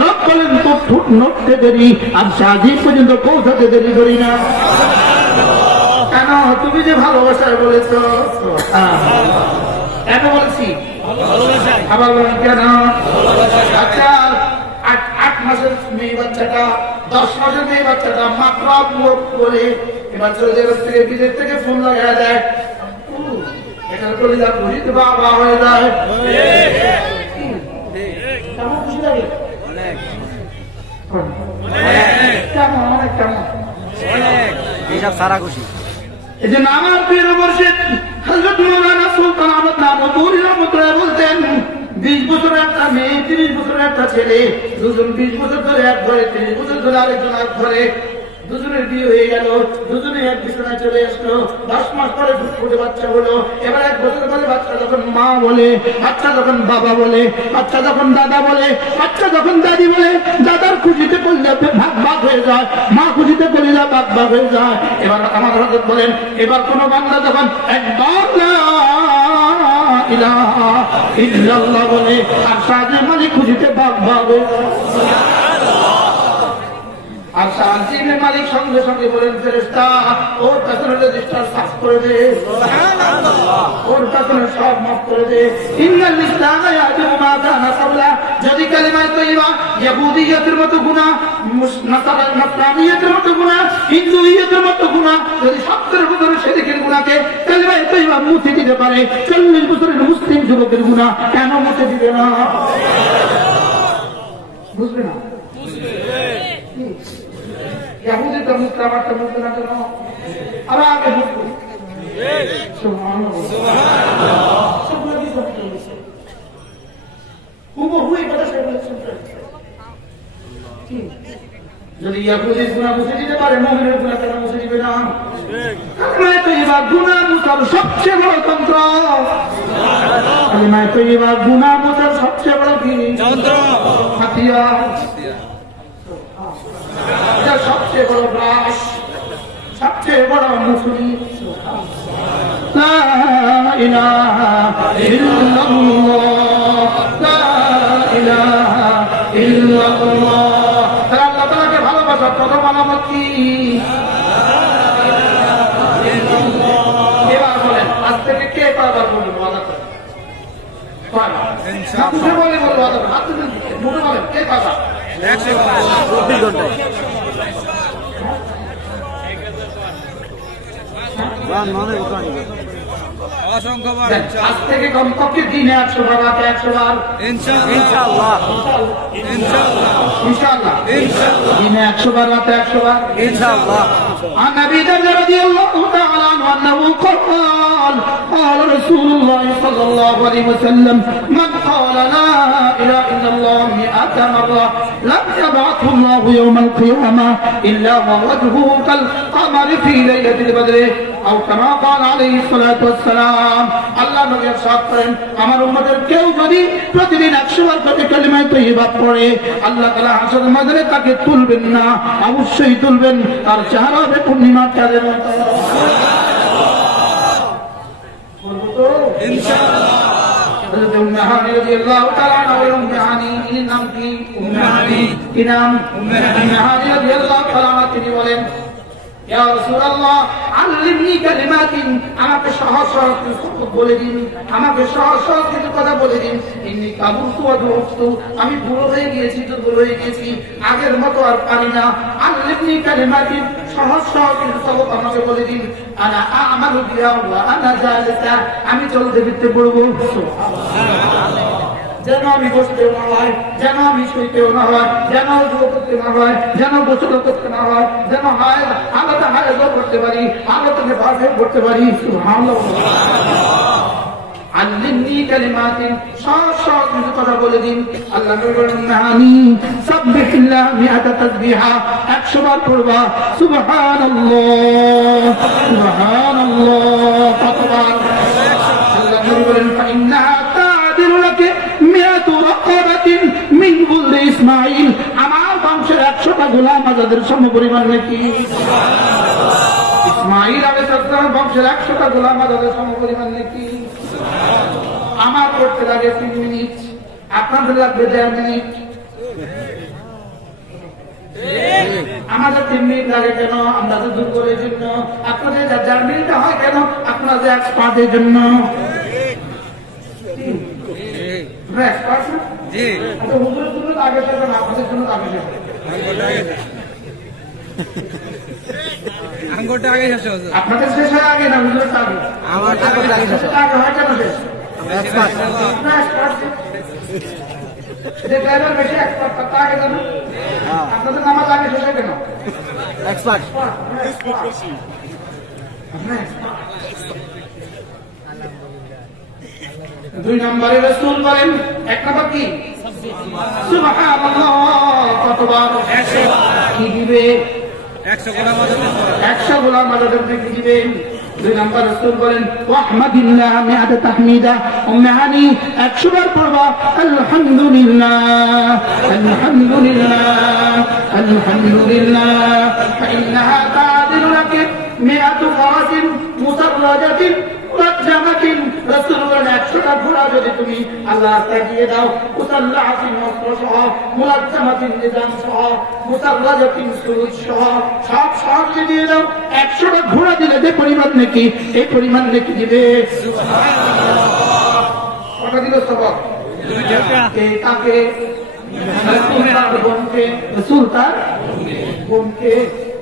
রব বলেন তো ঠোঁট নড়তে দেরি আর সাজি পর্যন্ত পৌঁছাতে দেরি করি না। কেন? তুমি যে ভালোবাসায় বলেছ। কেন বলছি? আবার বলেন কেন? আচ্ছা 8 মাসের মেয়ে বাচ্চাটা, 10 মাসের মেয়ে বাচ্চাটা মাত্র বলে এবার চলে যাবে থেকে বিদেশ থেকে ফোন লাগা দেয়, এখানে চলে যা বুঝিত বাবা হয়ে যায়। কেমন খুশি লাগে? কেমন? অনেক কেমন? এইসব সারা খুশি। এই যে আমার প্রিয় মুর্শিদ হযরত মাওলানা সুলতান আহমদ নানুতুরি রহমাতুল্লাহ বলতেন 20 বছরের একটা মেয়ে 30 বছরের একটা ছেলে দুজন 20 বছর ধরে এক ঘরে 30 বছর ধরে আরেকজন এক ঘরে দুজনের বিয়ে হয়ে গেল দুজনে এক বিছানায় চলে আসলো 10 মাস পরে ফুটফুটে বাচ্চা হলো এবার 1 বছর পরে বাচ্চা যখন মা বলে বাচ্চা যখন বাবা বলে বাচ্চা যখন দাদা বলে বাচ্চা যখন দাদি বলে দাদার খুশিতে করলে ভাগ ভাগ হয়ে যায় মা খুশিতে করলে ভাগ ভাগ হয়ে যায় এবার আমার হযরত বলেন এবার কোন বান্দা যখন একবার লা ইলাহা ইল্লাল্লাহ বলে আর সাথে মালিক খুশিতে ভাগ ভাগ হয়ে যায় আর শান্তির মালিক সঙ্গে সঙ্গে বলেন ফেরেশতা ওর পেছনে রেজিস্টার সাফ করে দে সুবহানাল্লাহ ওর পেছনে সব মাফ করে দে ইন্নাল ইসলাম ইয়াজু মা কানা ক্বাবলা যদি কালিমা তয়্যিবা ইহুদিয়তের মতো গুনাহ নাসারানিয়তের মতো গুনাহ হিন্দুইয়তের মতো গুনাহ যদি 70 বছরের শিরকের গুনাহকে কালিমা তয়্যিবা মুছে দিতে পারে 40 বছরের মুসলিম যুবকের গুনাহ কেন মুছে দিবে না বুঝবে না यहूदी का मुस्लिम का मुस्लिम का नो अब आगे बढ़ो सुभान अल्लाह सब लोग सब वो हुई बड़ा से सुनते যদি ইয়াহুদি গুনাহ মুছে দিতে পারে মুমিনের গুনাহ কেন মুছে দিবে না কালিমা তয়্যিবা গুনাহ মুছার সবচেয়ে বড় তন্ত্র কালিমা তয়্যিবা গুনাহ মুছার সবচেয়ে বড় কি তন্ত্র হাতিয়ার सबसे बड़ा ब्राश सबसे बड़ा मुसरी ला इलाहा इल्लल्लाह ला इलाहा इल्लल्लाह अल्लाह ताला के ভালোবাসা প্রথম আলামত কি এবার বলেন আজ থেকে কে পারবার বলবো ওয়াদা করে ইনশাআল্লাহ বলে বলবো ওয়াদা হাত তুলে মুখে বলেন কে পারবা 124 ঘন্টায় আজ থেকে কমপক্ষে দিনে 100 বার রাতে 100 বার ইনশাআল্লাহ ইনশাআল্লাহ দিনে 100 বার রাতে 100 বার ইনশাআল্লাহ عن ابي ذر رضي الله تعالى عنه انه قال قال رسول الله صلى الله عليه وسلم من قال لا اله الا الله 100 مره لم يبعثه الله يوم القيامه الا ووجهه كالقمر في ليله البدر او كما قال عليه الصلاه والسلام আল্লাহ নবী ارشاد করেন আমার উম্মতের কেউ যদি প্রতিদিন 100 বার করে কালিমা তয়্যিবা পড়ে আল্লাহ তাআলা হাসর ময়দানে তাকে তুলবেন না অবশ্যই তুলবেন তার চেহারা হবে পূর্ণিমার চাঁদের মতো ইনশাআল্লাহ হযরত উম্মে হানি রাদিয়াল্লাহু তাআলা আনহা উম্মে হানি এর নাম কি উম্মে হানি কি নাম উম্মে হানি রাদিয়াল্লাহু তাআলা আনহা তিনি বলেন ইয়া রাসূলুল্লাহ আল্লিমনি কালিমাতিন আমাকে সহজ সহজ কিছু বলে দিন আমাকে সহজ সহজ কিছু কথা বলে দিন ইন্নী কাবুতু ওয়া দুরুস্তু আমি বুড়ো হয়ে গিয়েছি দুর্বল হয়ে গিয়েছি আগের মতো আর পারি না আল্লিমনি কালিমাতিন সহজ সহজ কিছু কথা আমাকে বলে দিন আনা আমালু বিহা ওয়া আনা জালিসা আমি চলতে ফিরতে পড়বো সুবহানাল্লাহ যেন আমি বসতেও না হয় যেন আমি শুইতেও না হয় যেন উজু করতে না হয় যেন গোসল করতে না হয় যেন আলাদা হায়দও করতে পারি আলাদা ভাবে করতে পারি সুবহানাল্লাহ আল্লিমনি কালিমাতিন সহজ সহজ কিছু কথা বলে দিন আল্লাহ বলেন নানি সাব্বিহিল্লাহ মিআতা তাসবিহা 100 বার পড়বা সুবহানাল্লাহ সুবহানাল্লাহ কতবার আল্লাহ বলেন ফাইন্নাহা তা'দিলু লাকা মিআতু রাকাবাতিন মিন গুলদি ইসমাঈল আমার বংশের 100টা গোলাম আজাদের সমপরিমাণ নাকি সুবহানাল্লাহ ইসমাঈল আলাইহিস সালাম বংশের 100টা গোলাম আজাদের সমপরিমাণ নাকি আমার করতে লাগে 3 মিনিট আপনাদের লাগবে 1.5 মিনিট আমাদের 3 মিনিট লাগে কেন আমরা তো দুর্বলের জন্য আপনাদের 1.5 মিনিট হয় কেন আপনাদের এক্সপার্টের জন্য এক্সপার্ট জি তো হুজুরের জন্য আগে থেকে না আপনাদের জন্য আগে আঙ্গুরটা আগে শেষ হচ্ছে আপনাদের শেষ হয় আগে না হুজুরের আগে আমার আগে শেষ আগে হয় কেন শেষ এক্সপার্ট যে ড্রাইভার বেশি এক্সপার্ট তা আগে জানো আপনাদের নামাজ আগে শেষ হয় কেন এক্সপার্ট দুই নম্বরে রাসূল বলেন, এক নম্বর কি? সুবহানাল্লাহ কতবার? 100 বার। কি দিবে? 100 গোলাম আদরের দিকে দিবেন। দুই নম্বর রাসূল বলেন, ওয়াহমাদিল্লাহ মিআত তাহমিদা, উম্মাহানি 100 বার পড়বা আলহামদুলিল্লাহ আলহামদুলিল্লাহ আলহামদুলিল্লাহ, ফাইন্নাহা তা'দিলু লাক মিআতু ফারাসিন মুসাররাজাতিন মুরাজ্জামাতিন। রাসূল বলেন 100টা ঘোড়া যদি তুমি আল্লাহ তাগিয়ে দাও, মুসাল্লাহাতিন অস্ত্র সহ, মুরাজ্জামাতিন নিজাম সহ, মুসাররাজাতিন সুরুজ সহ, সব সহজে দিয়ে দাও, 100টা ঘোড়া দিলে যে পরিমাণ নাকি, এই পরিমাণ নাকি দিবে। সুবহানাল্লাহ। কটা দিল সবক? কে কাকে? রাসূল তার বোনকে, রাসূল তার বোনকে।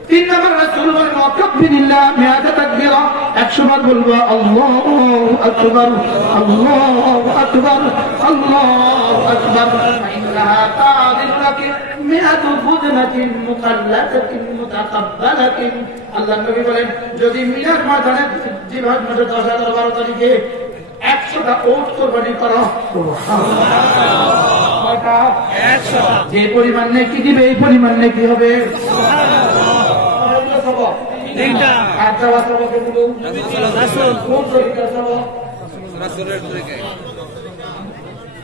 তিন নম্বর রাসূল বলেন, ওয়াকাব্বিরিল্লাহ মিআতা তাকবীরা, 100 বার বলবো আল্লাহু আকবার আল্লাহু আকবার আল্লাহু আকবার, ফাইন্নাহা তা'দিলু লাক মিআতু বুদনাতিন মুকাল্লাতাতিন মুতাকাব্বালাতিন। আল্লাহর নবী বলেন, যদি মিলাদ ময়দানে জিহাদ মাসে 10/12 তারিখে 100টা ওট কুরবানি করো, সুবহানাল্লাহ, কয়টা? 100। যে পরিমাণ নেকি দিবে এই পরিমাণ নেকি হবে। সুবহানাল্লাহ। তিনটা। আর যাওয়া সবক এগুলো রাসূল কোন তরিকা সবক? রাসূলের তরিকায়।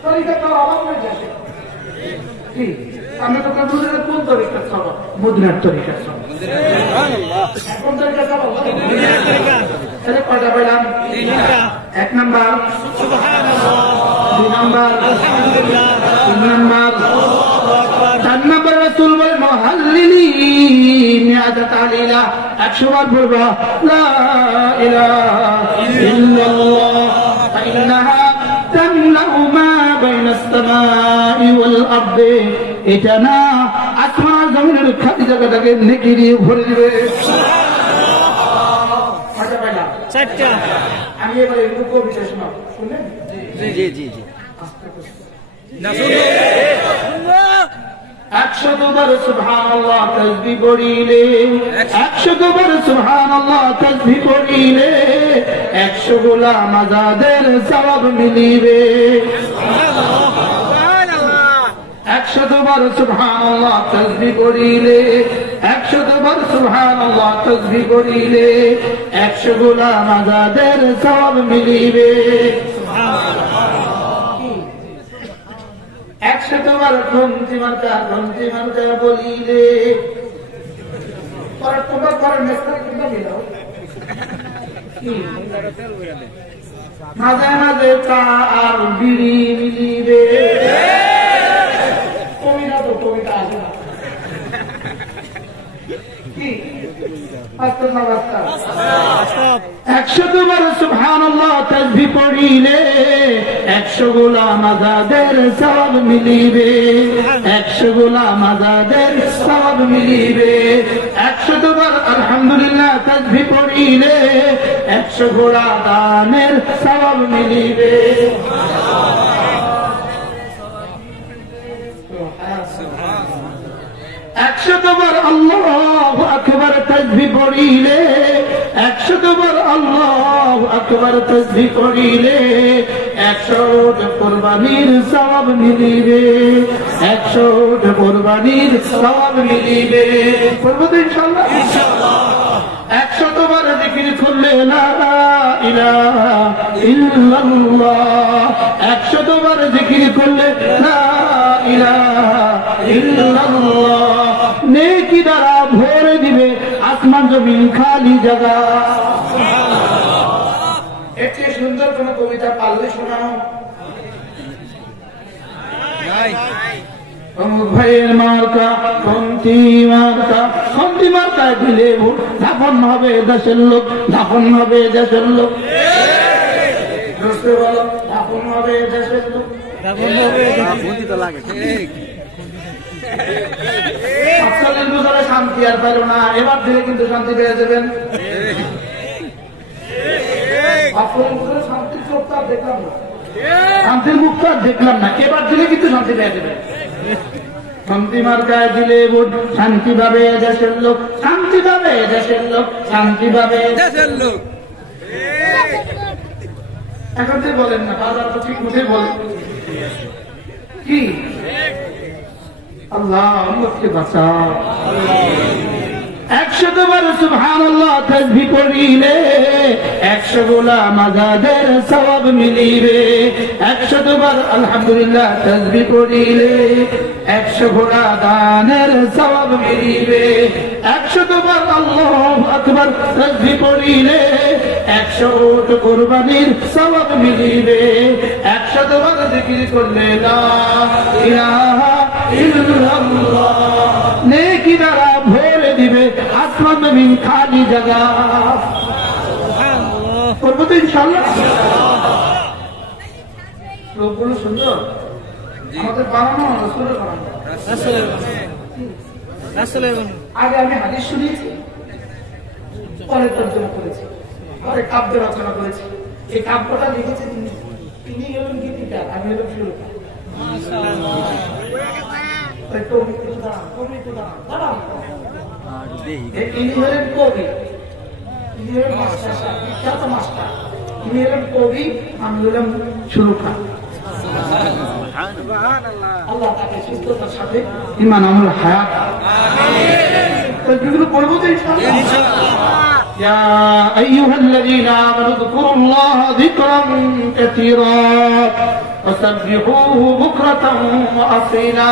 তরিকা তো অভাব হয়ে যাচ্ছে। কি আমরা তো বুঝলে কোন তরিকা সবক? মদিনার তরিকা সবক। সুবহানাল্লাহ। কোন তরিকা সবক? মদিনার তরিকা। তাহলে কয়টা পেলাম? তিনটা। এক নাম্বার সুবহানাল্লাহ, দুই নাম্বার আলহামদুলিল্লাহ, তিন নাম্বার আল্লাহু আকবার, চার নাম্বার রাসূল বলেন, মুহাল্লিলি মিআত তাহলিলা, 100 বার বলবা লা ইলাহা ইল্লাল্লাহ, ফাইন্নাহা তামলাউ মা বাইনাস সামাই ওয়াল আরদি। এটা না আসমান আর জমিনের খালি জায়গাটাকে নেকি দিয়ে ভরে দিবে। সুবহানাল্লাহ। কয়টা পেলাম? চারটা। আমি এবারে একটু কবিতা শোনাব, শুনলেন? জি জি জি জি। না শুনবো। 100 বার সুবহানাল্লাহ তাসবিহ পড়িলে, 100 বার সুবহানাল্লাহ তাসবিহ পড়িলে 100 গোলাম আজাদের সওয়াব মিলিবে। সুবহানাল্লাহ। 100 বার সুবহানাল্লাহ তাসবিহ পড়িলে, 100 বার সুবহানাল্লাহ তাসবিহ পড়িলে 100 গোলাম আজাদের সওয়াব মিলিবে। সুবহানাল্লাহ। 100 বার ঘন্টি মার্কা বলিলে, তোমার পরের মেসেজ কিন্তু মিলাও, মাঝে মাঝে চা আর বিড়ি মিলিবে। কবিতা তো কবিতা আছে না কি? 100 বার সুবহানাল্লাহ তাসবিহ পড়িলে 100 গোলাম আজাদের সওয়াব মিলিবে, 100 গোলাম আজাদের সওয়াব মিলিবে। 100 বার আলহামদুলিল্লাহ তাসবিহ পড়িলে 100 ঘোড়া দানের সওয়াব মিলিবে। 100 বার আল্লাহু আকবার তাসবিহ পড়িলে, 100 বার আল্লাহু আকবার তাসবিহ পড়িলে 100 কুরবানির সওয়াব মিলিবে, 100 কুরবানির সওয়াব মিলিবে। করব তো ইনশাআল্লাহ? ইনশাআল্লাহ। 100 বার জিকির করলে লা ইলাহা ইল্লাল্লাহ, 100 বার জিকির করলে লা ইলাহা ইল্লাল্লাহ, নেকি দ্বারা ভরে দিবে আসমান জমিন খালি জায়গা। এর চেয়ে সুন্দর কোন কবিতা পারলে শোনানো ভাইয়ের মার্কা খন্তি মার্কা, খন্তি মার্কায় দিলে ভোট, ধাপন হবে দেশের লোক, ধাপন হবে দেশের লোক, ধাপন হবে দেশের লোক, ধাপন হবে তো লাগে। শান্তি আর পেল না, এবার দিলে কিন্তু শান্তি পেয়ে যাবেন। শান্তির চোখটা দেখলাম না, শান্তির মুখটা দেখলাম না, এবার দিলে কিন্তু শান্তি পেয়ে যাবেন। শান্তি মার্কায় দিলে ভোট, শান্তি পাবে দেশের লোক, শান্তি শান্তি পাবে দেশের লোক, শান্তি পাবে দেশের লোক। এখন যে বলেন না, বাজার তো ঠিক মতোই বলেন কি? আল্লাহ আমাকে বাঁচাও। 100 বার সুবহানাল্লাহ তাসবিহ পড়িলে 100 গোলাম আজাদের সওয়াব মিলিবে। 100 বার আলহামদুলিল্লাহ তাসবিহ পড়িলে 100 ঘোড়া দানের সওয়াব মিলিবে। 100 বার আল্লাহু আকবার তাসবিহ পড়িলে 100 উট কুরবানির সওয়াব মিলিবে। 100 বার জিকির করলে লা ইলাহা ইল্লাল্লাহ নেকি দ্বারা ভরে দিবে আসমান জমিন খালি জায়গা। করবো তো ইনশাআল্লাহ। লোকগুলো সুন্দর, আমাদের বানানো রাসূলের বানানো। আগে আমি হাদিস শুনিয়েছি, পরে তর্জমা করেছি, পরে কাব্য রচনা করেছি। এই কাব্যটা লিখেছেন তিনি হলেন গীতিকার, আমি হলাম সুরকার। ইনি হলেন কবি, ইনি হলেন বিখ্যাত মাস্টার, ইনি হলেন কবি, আমি হলাম সুরকার। আল্লাহ তাকে সুস্থতার সাথে ঈমান আমল হায়াত এগুলো পড়বো তো ইনশাআল্লাহ। يا أيها الذين آمنوا اذكروا الله ذكرا كثيرا وسبحوه بكرة وأصيلا।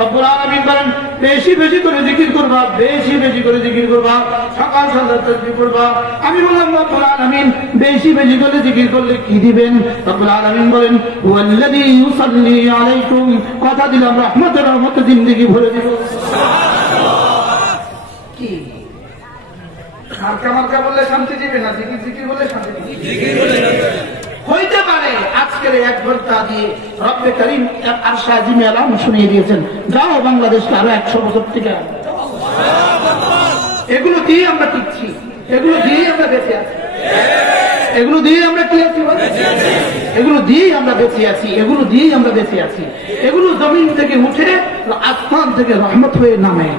رب العالمين বলেন বেশি বেশি করে জিকির করবা, বেশি বেশি করে জিকির করবা, সকাল সন্ধ্যা তাসবিহ করবা। আমি বললাম রব্বুল আলামিন বেশি বেশি করে জিকির করলে কি দিবেন? রব্বুল আলামিন বলেন হুয়াল্লাযী ইউসাল্লি আলাইকুম, কথা দিলাম রহমতের রহমতে জিন্দেগি ভরে দিব। কি মার্কা মার্কা বললে শান্তি দিবে না, জিকির জিকির বললে শান্তি দিবে। হইতে পারে আজকের 1 ঘন্টা দিয়ে রব্বে করিম আরশে আজিমে আলাম শুনিয়ে দিয়েছেন, যাও বাংলাদেশকে আরো 100 বছর থেকে। এগুলো দিয়ে আমরা টিকছি, এগুলো দিয়ে আমরা বেঁচে আছি, এগুলো দিয়ে আমরা কি আছি? এগুলো দিয়েই আমরা বেঁচে আছি, এগুলো দিয়েই আমরা বেঁচে আছি। এগুলো জমিন থেকে উঠে আসমান থেকে রহমত হয়ে নামে,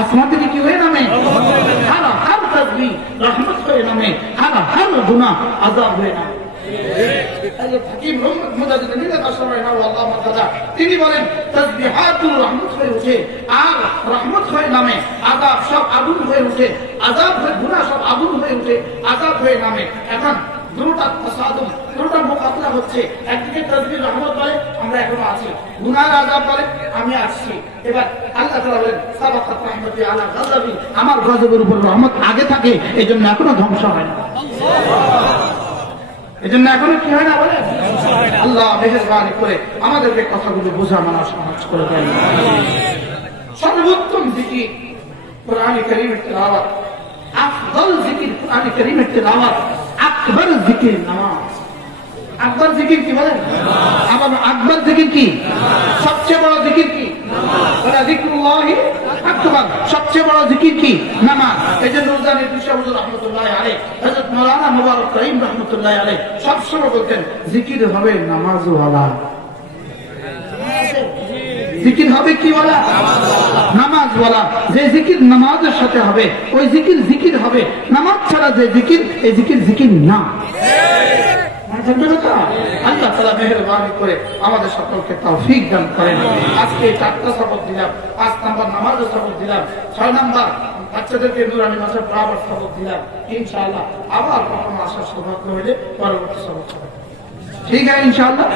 আসমান থেকে কি হয়ে নামে? হার তাসবিহ রহমত হয়ে নামে, হার গুনাহ আযাব হয়ে নামে। তিনি বলেন তাসবিহাতুল রহমত হয়ে উঠে আর রহমত হয়ে নামে, আযাব সব আগুন হয়ে উঠে, আযাব হয়ে গুনাহ সব আগুন হয়ে উঠে, আযাব হয়ে নামে। এখন দুটোটা তাসাদুম, দুটোটা মোকাবিলা হচ্ছে। একদিকে তাসবিহ রহমত বলে আমরা এখনো আছি, গুনাহের আযাব বলে আমি আসছি। এবার আল্লাহ তাআলা বলেন সাবাকাত রাহমাতি আলা গাযাবি, আমার গজবের উপর রহমত আগে থাকে, এজন্য এখনো ধ্বংস হয় না, এজন্য এখনো কি হয় না বলে। আল্লাহ মেহেরবানি করে আমাদেরকে কথাগুলো বোঝা মানা সহজ করে দেন। সর্বোত্তম জিকির কোরআনে কারীমের তিলাওয়াত, আফদল জিকির কোরআনে কারীমের তিলাওয়াত, আকবর জিকির নামাজ। আকবর জিকির কি বলেন? আবার আকবর জিকির কি? সবচেয়ে বড় জিকির কি? যিকরুল্লাহি আকবার। সবচেয়ে বড় জিকির কি? নামাজ। এই যে নুরজানি দুশা হুজুর রাহমাতুল্লাহি আলাইহি, হযরত মাওলানা মুবারক কারীম রাহমাতুল্লাহি আলাইহি সবসময় বলতেন জিকির হবে নামাজওয়ালা। জিকির হবে কি ওয়ালা? নামাজওয়ালা। যে জিকির নামাজের সাথে হবে ওই জিকির জিকির হবে, নামাজ ছাড়া যে জিকির এই জিকির জিকির না। আল্লাহ তাআলা মেহেরবানি করে আমাদের সকলকে তৌফিক দান করেন। আজকে 4টা সবক দিলাম, 5 নাম্বার নামাজের সবক দিলাম, 6 নাম্বার বাচ্চাদেরকে নুরানি মাসে পড়াবার সবক দিলাম। ইনশাআল্লাহ আবার কখনো আসার সৌভাগ্য হলে পরবর্তী সবক হবে। ঠিক আছে ইনশাআল্লাহ।